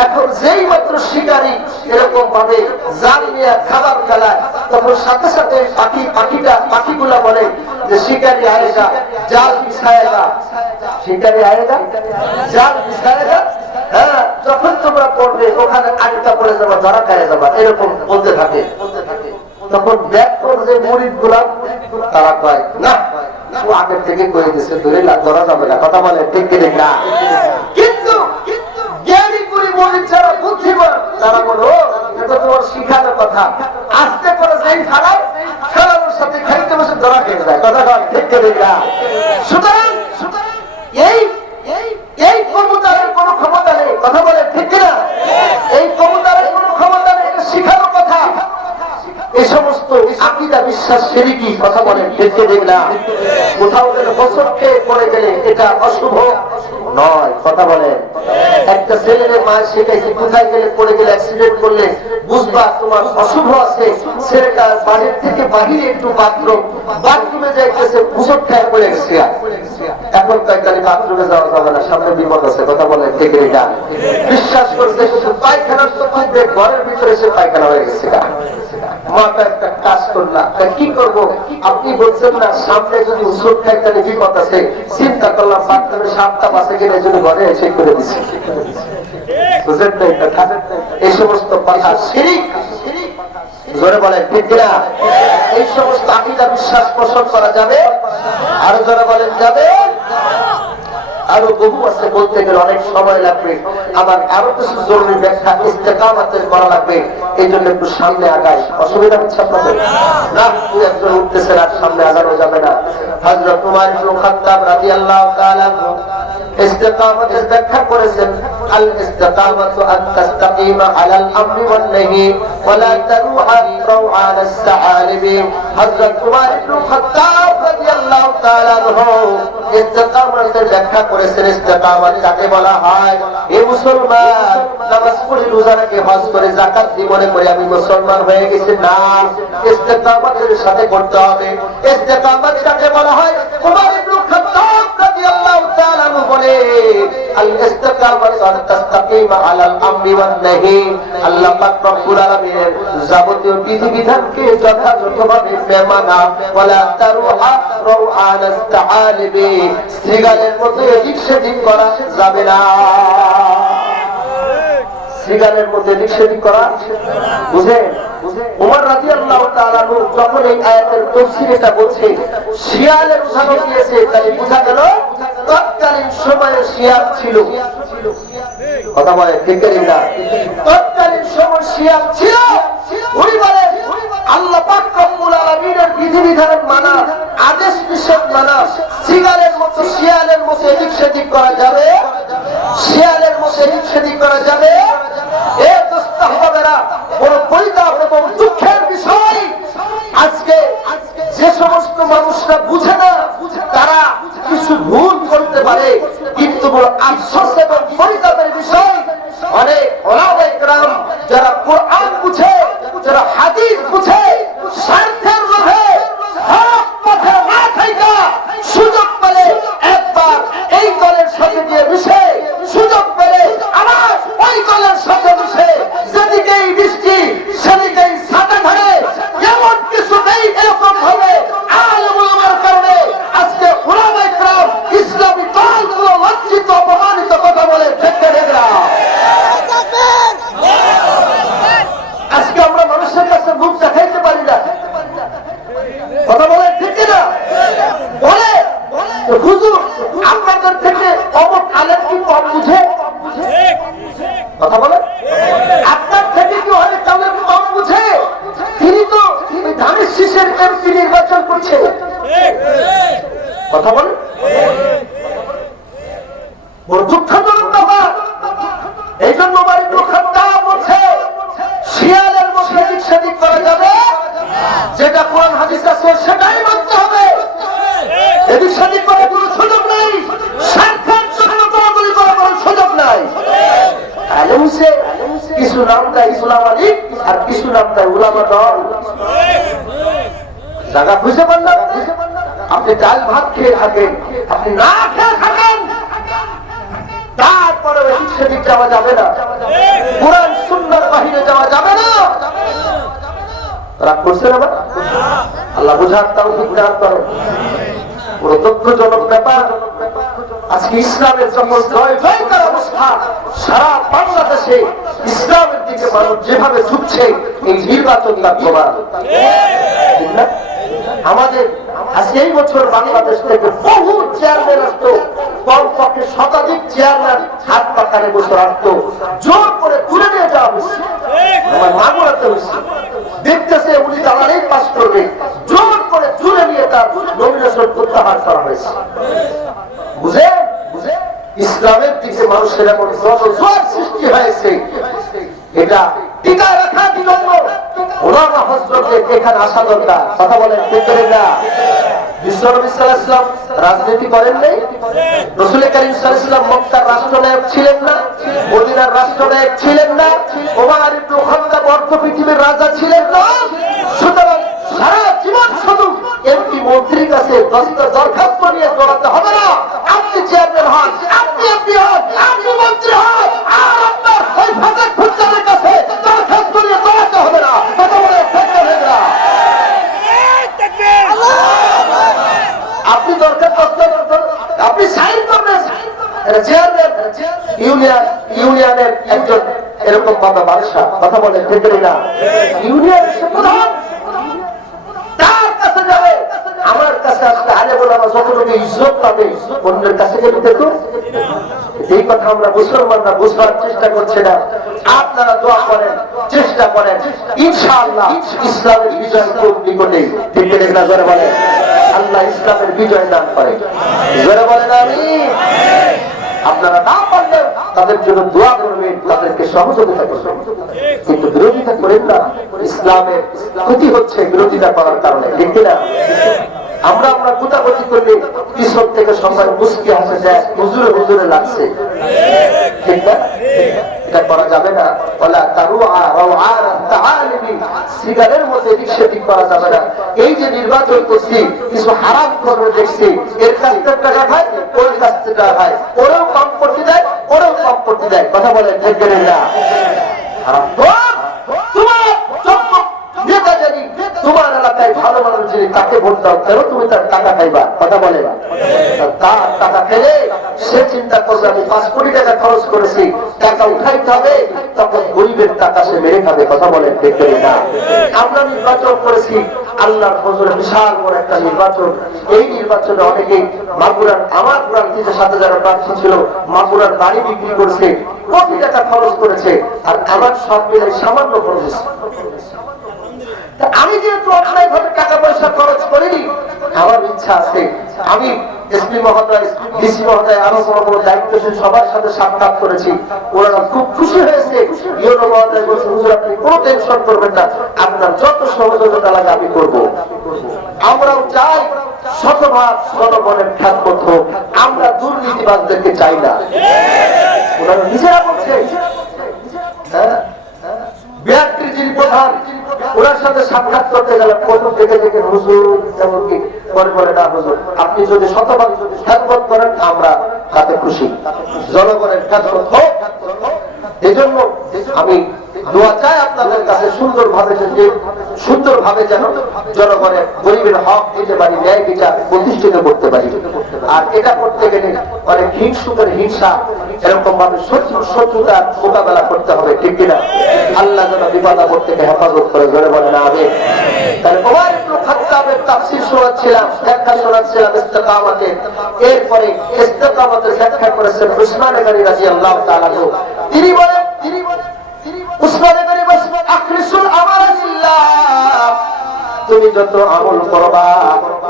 এখন যেই মাত্র শিকারী এরকম ভাবে জাল নিয়ে খাবার ফেলায়, তখন সাথে সাথে পাখিগুলা বলে যে শিকারী আয়েগা জাল বিছায়েগা, শিকারী আয়েগা জাল বিছায়েগা। হ্যাঁ, যখন তোমরা পড়বে ওখানে আটকা পড়ে যাবা, ধরা খায় যাবা, এরকম বলতে থাকে। তখন ব্যাকর যে মুরিদ গুলা তারা কয় না ও আগের থেকে কয়ে দিচ্ছে ধরে ধরা যাবে না, কথা বলে ঠিক না? কিন্তু জ্ঞানী করি মুরিদ যারা বুদ্ধিমান তারা বলো এটা তোমার শিখানো কথা, আস্তে করে যাই খারাপ খেলানোর সাথে খাইতে বসে ধরা খেয়ে যায়, কথা বলে ঠিক না? সুতরাং এই কবুতরের কোন ক্ষমতা নেই, কথা বলে ঠিক না? এই কবুতরের কোন ক্ষমতা নেই, এটা শিখানো কথা। এই সমস্ত আকীদা বিশ্বাস শিরকি, কথা বলেন ঠিক না? কোথাও গেলে বছর খেয়ে পড়ে গেলে এটা অশুভ নয়, কথা বলেন। একটা ছেলের মা শিখাইছে কোথায় গেলে পড়ে গেলে অ্যাক্সিডেন্ট করলে বুঝবা তোমার অশুভ আছে, ছেলেটা বাড়ির থেকে বাহিরে একটু বাথরুমে যাইতেছে, বছর খেয়ে পড়ে গেছে, এখন তো একটা বাথরুমে যাওয়া যাবে না, সামনে বিপদ আছে, কথা বলেন ঠিক না? বিশ্বাস করতে শুধু পায়খানার তো ঘরের ভিতরে সে পায়খানা হয়ে গেছে, মাথা একটা কাজ করলাম কি করবো? আপনি বলছেন না সামনে যদি ওষুধ খাই তাহলে বিপদ আছে, চিন্তা করলাম বাথরুমে সাপটা বাসে গেলে জন্য ঘরে এসে করে দিচ্ছি, বুঝলেন তো? এই সমস্ত কথা শিরক, জোরে বলেন ঠিক না? এই সমস্ত আকীদা বিশ্বাস পোষণ করা যাবে? আরো জোরে বলেন যাবে? আরো বহু আছে, বলতে গেলে অনেক সময় লাগবে, আমার আরো কিছু জরুরি ব্যাখ্যা ইস্তেকামাতের করা লাগবে, এই জন্য একটু সামনে আগাই। অসুবিধা হচ্ছে আপনাদের? না, একজন উঠতেছেন আর সামনে আগানো যাবে না। হযরত উমর ইবনে খাত্তাব রাদিয়াল্লাহু তাআলা ইস্তেকামাতের ব্যাখ্যা করেছেন, আল ইস্তেকামাতু আন তাস্তাকিমা আলাল আমরি ওয়ান নাহি ওয়া লা তারুহা রাওআন আস-সাআলিবি। হযরত উমর ইবনে খাত্তাব রাদিয়াল্লাহু তাআলা ইস্তেকামাতের ব্যাখ্যা করেছেন, ইস্তেকামাত কাকে বলা হয়? এই মুসলমান নামাজ পড়ে রোজা রাখে হজ করে যাকাত দিয়ে মনে করে আমি মুসলমান হয়ে গেছি না, ইস্তেকামাতের সাথে করতে হবে। ইস্তেকামাত কাকে বলা হয়? উমর ইবনে খাত্তাব রাদিয়াল্লাহু তাআলা বলে আল ইস্তেকামাত আন তাস্তাকিমা আলাল আমরি ওয়ান নাহি, আল্লাহ পাক রব্বুল আলামিনের যাবতীয় বিধিবিধানকে যথাযথভাবে মানা, ওয়ালা তারুহা রাওআন আস-সাআলিবি, সিগারের মতো এদিক সেদিক করা যাবে না। সিগারের মধ্যে এদিক সেদিক করা বুঝেন? উমর রাদিয়াল্লাহু তাআলা আনহু যখন এই আয়াতের তাফসীর এটা বলছে, শিয়ালের উদাহরণ দিয়েছে, তাই বোঝা গেল তৎকালীন সময়ে শিয়াল ছিল। কথা বলে ঠিক না? তৎকালীন সময় শিয়াল ছিল। উনি বলেন আল্লাহ পাক রব্বুল আলামিনের বিধিবিধান মানা, আদেশ নিষেধ মানা। সিগারের মতো শিয়ালের মতো এদিক সেদিক করা যাবে? শিয়ালের মতো এদিক সেদিক করা যাবে? এ দোস্ত হবেরা, বড় পরিতাপ এবং দুঃখের বিষয়, আজকে যে সমস্ত মানুষরা বুঝে না তারা কিছু ভুল করতে পারে, কিন্তু বড় আফসোস এবং পরিতাপের বিষয় অনেক ওলামায়ে কেরাম যারা কোরআন বুঝে, যারা হাদিস বুঝে, স্বার্থের লোভে হক পথে না থাকা সুযোগ পেলে একবার এই দলের সাথে গিয়ে মিশে, সুযোগ পেলে আবার ওই দলের সাথে মিশে, যেদিকেই বৃষ্টি সেদিকেই ছাতা ধরে, এমন কিছু নেই এরকম ভাবে আলেম ওলামার কারণে আজকে ওলামায়ে কেরাম ইসলামী দলগুলো লজ্জিত অপমানিত। কথা বলে ঠিক না? আজকে আমরা মানুষের কাছে মুখ দেখাইতে পারি না। কথা বলে ঠিক না? বলে হুজুর আপনাদের থেকে অমুক আলেম কি কম বুঝে? কথা বলে আপনার থেকে কি অনেক আলেম কম বুঝে? তিনি তো ধানের শীষের এমপি নির্বাচন করছে। কথা বলে বড় দুঃখজনক ব্যাপার। এই জন্য বলছে শিয়ালের মধ্যে এদিক সেদিক করা যাবে, যেটা কোরআন হাদিস আছে সেটাই মানতে হবে। এদিক সেদিক করার কোনো সুযোগ নাই, স্বার্থের জন্য দলাদলি করার কোনো সুযোগ নাই। কিছু নাম দেয় ইসলাম আলী আর কিছু নাম দেয় উলামা দল। জায়গা খুঁজে পান না? আপনি ডাল ভাত খেয়ে থাকেন, আপনি না খেয়ে থাকেন, তারপরে এদিক সেদিক যাওয়া যাবে না, কোরআন সুন্নাহর বাহিরে যাওয়া যাবে না। রাগ করছেন আবার? আল্লাহ বুঝার তৌফিক দান করেন। পুরো দুঃখজনক ব্যাপার, আজকে ইসলামের যখন জয় জয়কার অবস্থা, সারা বাংলাদেশে ইসলামের দিকে মানুষ যেভাবে ঝুঁকছে, এই নির্বাচন তার প্রমাণ। ঠিক না? আমাদের আজকে এই বছর বাংলাদেশ থেকে বহু চেয়ারম্যান আসতো, কমপক্ষে শতাধিক চেয়ারম্যান হাত পাকারে বছর আসতো, জোর করে তুলে নিয়ে যাওয়া হচ্ছে। আমার মাগুরাতে হচ্ছে, দেখতেছে উনি দালালেই পাস করবে, জোর করে তুলে নিয়ে তার নমিনেশন প্রত্যাহার করা হয়েছে। বুঝেন? ইসলামের দিকে মানুষের এমন জনজোয়ার সৃষ্টি হয়েছে, এটা টিকা রাখার জন্য ওলামা হযরতদের এখানে আসা দরকার। কথা বলেন ঠিক না? বিশ্বনবী সাল্লাল্লাহু আলাইহি ওয়াসাল্লাম রাজনীতি করেন নাই? রাসূল কারীম সাল্লাল্লাহু আলাইহি ওয়াসাল্লাম মক্কার রাষ্ট্রনায়ক ছিলেন না? মদিনার রাষ্ট্রনায়ক ছিলেন না? ওমর ইবনে খাত্তাব অর্ধ পৃথিবীর রাজা ছিলেন না? সুতরাং সারা জীবন শুধু এমপি মন্ত্রীর কাছে দরখাস্ত নিয়ে দৌড়াতে হবে না। আপনি চেয়ারম্যান হন, আপনি এমপি হন, আপনি মন্ত্রী হন, আর আপনার ওই ফাঁকা ফুটজারের কাছে দরখাস্ত নিয়ে দৌড়াতে হবে না। কথা বলে আপনি দরখাস্ত, আপনি সাইন করবেন, চেয়ারম্যান ইউনিয়নের একজন এরকম বাবা বাদশাহ। কথা বলে ঠিক না? ইউনিয়নের প্রধান তার কাছে যাবে, আমার কাছে আসলে আলে বলে আমার যতটুকু ইজ্জত পাবে অন্যের কাছে গেলে দেখো। এই কথা আমরা মুসলমানরা বুঝবার চেষ্টা করছি না। আপনারা দোয়া করেন, চেষ্টা করেন, ইনশাআল্লাহ ইসলামের বিজয় খুব নিকটেই। ঠিক না? জোরে বলেন আল্লাহ ইসলামের বিজয় দান করে। জোরে বলেন আমিন। আপনারা না পারলে তাদের জন্য দোয়া করবেন, তাদেরকে সহযোগিতা করবেন, কিন্তু বিরোধিতা করেন না। ইসলামের ক্ষতি হচ্ছে বিরোধিতা করার কারণে। ঠিক না? আমরা গুতাগুতি করলে পিছন থেকে সবাই মুস্কি হাসে যায়, হুজুরে হুজুরে লাগছে। ঠিক না? এটা করা যাবে না। সিগারের মধ্যে এদিক সেদিক করা যাবে না। এই যে নির্বাচন করছি, কিছু হারাম খবর দেখছি, এর কাছ থেকে টাকা খায়, ওর কাছ থেকে টাকা খায়, ওরেও কম করতে দেয়, ওরেও কম করতে দেয়। কথা বলে ঠিক না? হারাম তোমার নেতা জানি, তোমার এলাকায় ভালো মানুষ যিনি, তাকে ভোট দাও, কেন তুমি তার টাকা খাইবা? কথা বলে তার টাকা খেলে সে চিন্তা করবে আমি 5 কোটি টাকা খরচ করেছি, টাকা উঠাইতে হবে, তখন গরিবের টাকা সে মেরে খাবে। কথা বলেন ঠিক না? আমরা নির্বাচন করেছি আল্লাহর ফজলে, বিশাল বড় একটা নির্বাচন। এই নির্বাচনে অনেকেই মাগুরার, আমার প্রার্থীর সাথে যারা প্রার্থী ছিল মাগুরার বাড়ি বিক্রি করেছে, কোটি টাকা খরচ করেছে, আর আমার সব মিলে সামান্য খরচ। আমি যেহেতু অন্যায় ভাবে টাকা পয়সা খরচ করিনি, আমার ইচ্ছা আছে আমি এসপি মহোদয়, ডিসি মহোদয়, আরো বড় বড় দায়িত্বশীল সবার সাথে সাক্ষাৎ করেছি, ওরা খুব খুশি হয়েছে। ইউনো মহোদয় বলছে, হুজুর আপনি কোনো টেনশন করবেন না, আপনার যত সহযোগিতা লাগে আমি করবো। আমরাও চাই শতভাগ জনগণের খ্যাতমত হোক, আমরা দুর্নীতিবাদদেরকে চাই না। ওনারা নিজেরা বলছে, হ্যাঁ প্রধান, ওনার সাথে সাক্ষাৎ করতে গেলে প্রথম থেকে থেকে হুজুর এমনকি পরে বলে না হুজুর আপনি যদি শতভাগ খ্যাতমত করেন আমরা তাতে খুশি, জনগণের খ্যাতমত হোক। এই জন্য আমি দোয়া চাই আপনাদের কাছে সুন্দরভাবে যেন জনগণের গরিবের হক দিতে পারি, ন্যায় বিচার প্রতিষ্ঠিত করতে পারি। আর এটা করতে গেলে অনেক হিংসুকের হিংসা, এরকম ভাবে শত্রুতার মোকাবেলা করতে হবে, ঠিক কিনা? আল্লাহ যেন বিপদ আপদ থেকে হেফাজত করে, ধরে বলে না হবে। তাহলে ওমর ইবনে খাত্তাবের তাফসীর শোনাচ্ছিলাম, ব্যাখ্যা শোনাচ্ছিলাম ইস্তেকামতের। এরপরে ইস্তেকামতের ব্যাখ্যা করেছেন উসমান গনি রাদিয়াল্লাহু তাআলা। তিনি বলেন উসমান গনি আখরিসুল আমালিল্লাহ, তুমি যত আমল করবা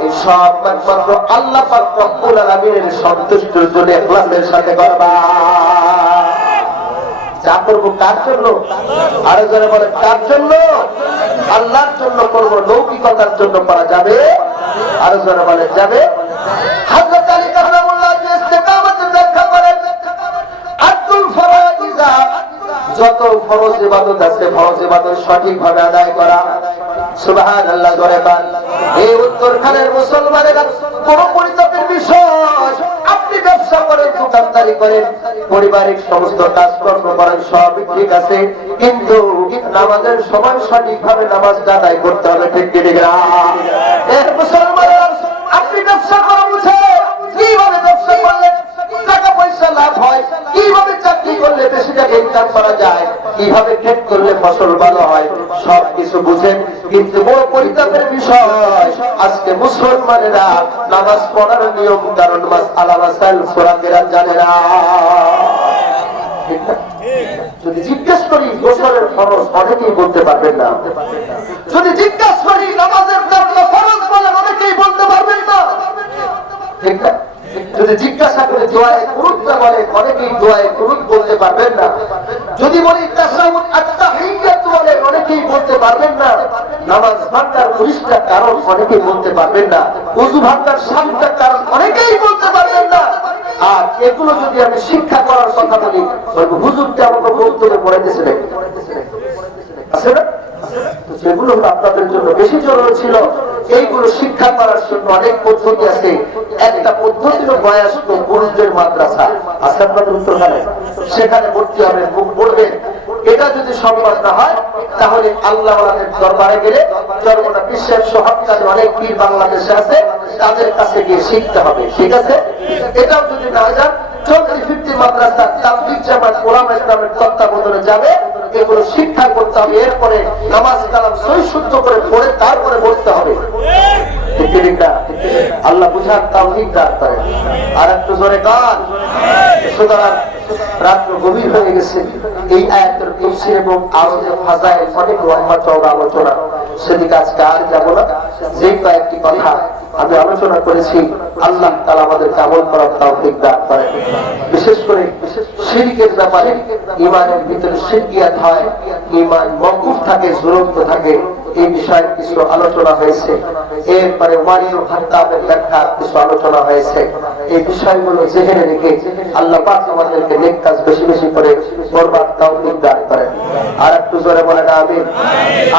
এই সব একমাত্র আল্লাহ পাক রব্বুল আলামিনের সন্তুষ্টির জন্য ইখলাসের সাথে করবা। যা করবো কার জন্য? আরো যারা বলে কার জন্য? আল্লাহর জন্য করবো, লৌকিকতার জন্য করা যাবে? আরো যারা বলে যাবে? হযরত আলী কারামাল্লাহ ইস্তেকামতের ব্যাখ্যা করেন, আদুল ফরাইজা, যত ফরজ ইবাদত আছে ফরজ ইবাদত সঠিকভাবে আদায় করা। সুবহানাল্লাহ জোরে বলেন। এই উত্তরখানের মুসলমানেরা কোন পরিতাপের বিষয়, আপনি ব্যবসা করেন, দোকানদারি করেন, পারিবারিক সমস্ত কাজকর্ম করেন, সব ঠিক আছে, কিন্তু নামাজের সময় সঠিকভাবে নামাজটা আদায় করতে হবে, ঠিক কি না? এর মুসলমানেরা আপনি ব্যবসা করা বুঝে, কিভাবে ব্যবসা করলে টাকা পয়সা লাভ হয়, কিভাবে চাকরি করলে বেশি টাকা ইনকাম করা যায়, কিভাবে ক্ষেত করলে ফসল ভালো হয়, সবকিছু বুঝেন, কিন্তু বড় পরিতাপের বিষয় আজকে মুসলমানেরা নামাজ পড়ার নিয়ম কারণ মাসআলা মাসাইল সূরা কেরাত জানে না। যদি জিজ্ঞেস করি গোসলের ফরজ, অনেকেই বলতে পারবেন না। যদি জিজ্ঞেস করি নামাজের ফরজ বলে, অনেকেই বলতে পারবেন না, ঠিক না? যদি জিজ্ঞাসা করে দোয়ায়ে কুনুত বলে, অনেকেই দোয়ায়ে কুনুত বলতে পারবেন না। যদি বলি তাশাহুদ আত-তাহিয়াত বলে, অনেকেই বলতে পারবেন না। নামাজ ভাঙার 19টা কারণ অনেকেই বলতে পারবেন না। ওযু ভাঙার 7টা কারণ অনেকেই বলতে পারবেন না। আর এগুলো যদি আমি শিক্ষা করার কথা বলি, বলবো হুজুরকে আমাকে বক্তব্যে পড়াইতেছে নাকি? আছে না? যেগুলো আপনাদের জন্য বেশি জরুরি ছিল, এইগুলো শিক্ষা করার জন্য অনেক পদ্ধতি আছে। একটা পদ্ধতির বয়স্ক পুরুষদের মাদ্রাসা আছে আপনাদের উত্তরখানে, সেখানে ভর্তি হবেন, মুখ পড়বেন। এটা যদি সম্ভব না হয়, তাহলে আল্লাহ ওয়ালাদের দরবারে গেলে চরমনা বিশ্বের সহকারী অনেক পীর বাংলাদেশে আছে, তাদের কাছে গিয়ে শিখতে হবে, ঠিক আছে? এটাও যদি না যান, 40-50 মাদ্রাসা তাবলীগ জামাত ওলামা ইসলামের তত্ত্বাবধানে যাবে, এগুলো শিক্ষা করতে হবে। এরপরে নামাজ কালাম সহি শুদ্ধ করে পড়ে তারপরে বলতে হবে, ঠিক না? আল্লাহ বুঝার তাওফিক দান করেন। আর একটু জোরে গান। সুতরাং রাত্র গভীর হয়ে গেছে, এই আয়াতের তাফসীর এবং আরো যে ফাজাইল অনেক লম্বা চওড়া আলোচনা, সেদিকে আজকে আর যাব না। যেই কয়েকটি কথা আমি আলোচনা করেছি, আল্লাহ তাআলা আমাদেরকে আমল করার তাওফিক দান করেন। বিশেষ করে শিরকের ব্যাপারে, ঈমানের ভিতরে শিরকিয়াত হয়, ঈমান মওকুফ থাকে, ঝুলন্ত থাকে, এই বিষয়ে কিছু আলোচনা হয়েছে। এরপরে ওমর ইবনে খাত্তাবের ব্যাখ্যা কিছু আলোচনা হয়েছে। এই বিষয়গুলো জেনে রেখে আল্লাহ পাক আমাদেরকে নেক কাজ বেশি বেশি করে করবার তাওফিক দান করেন। আর একটু জোরে বলেন আমিন।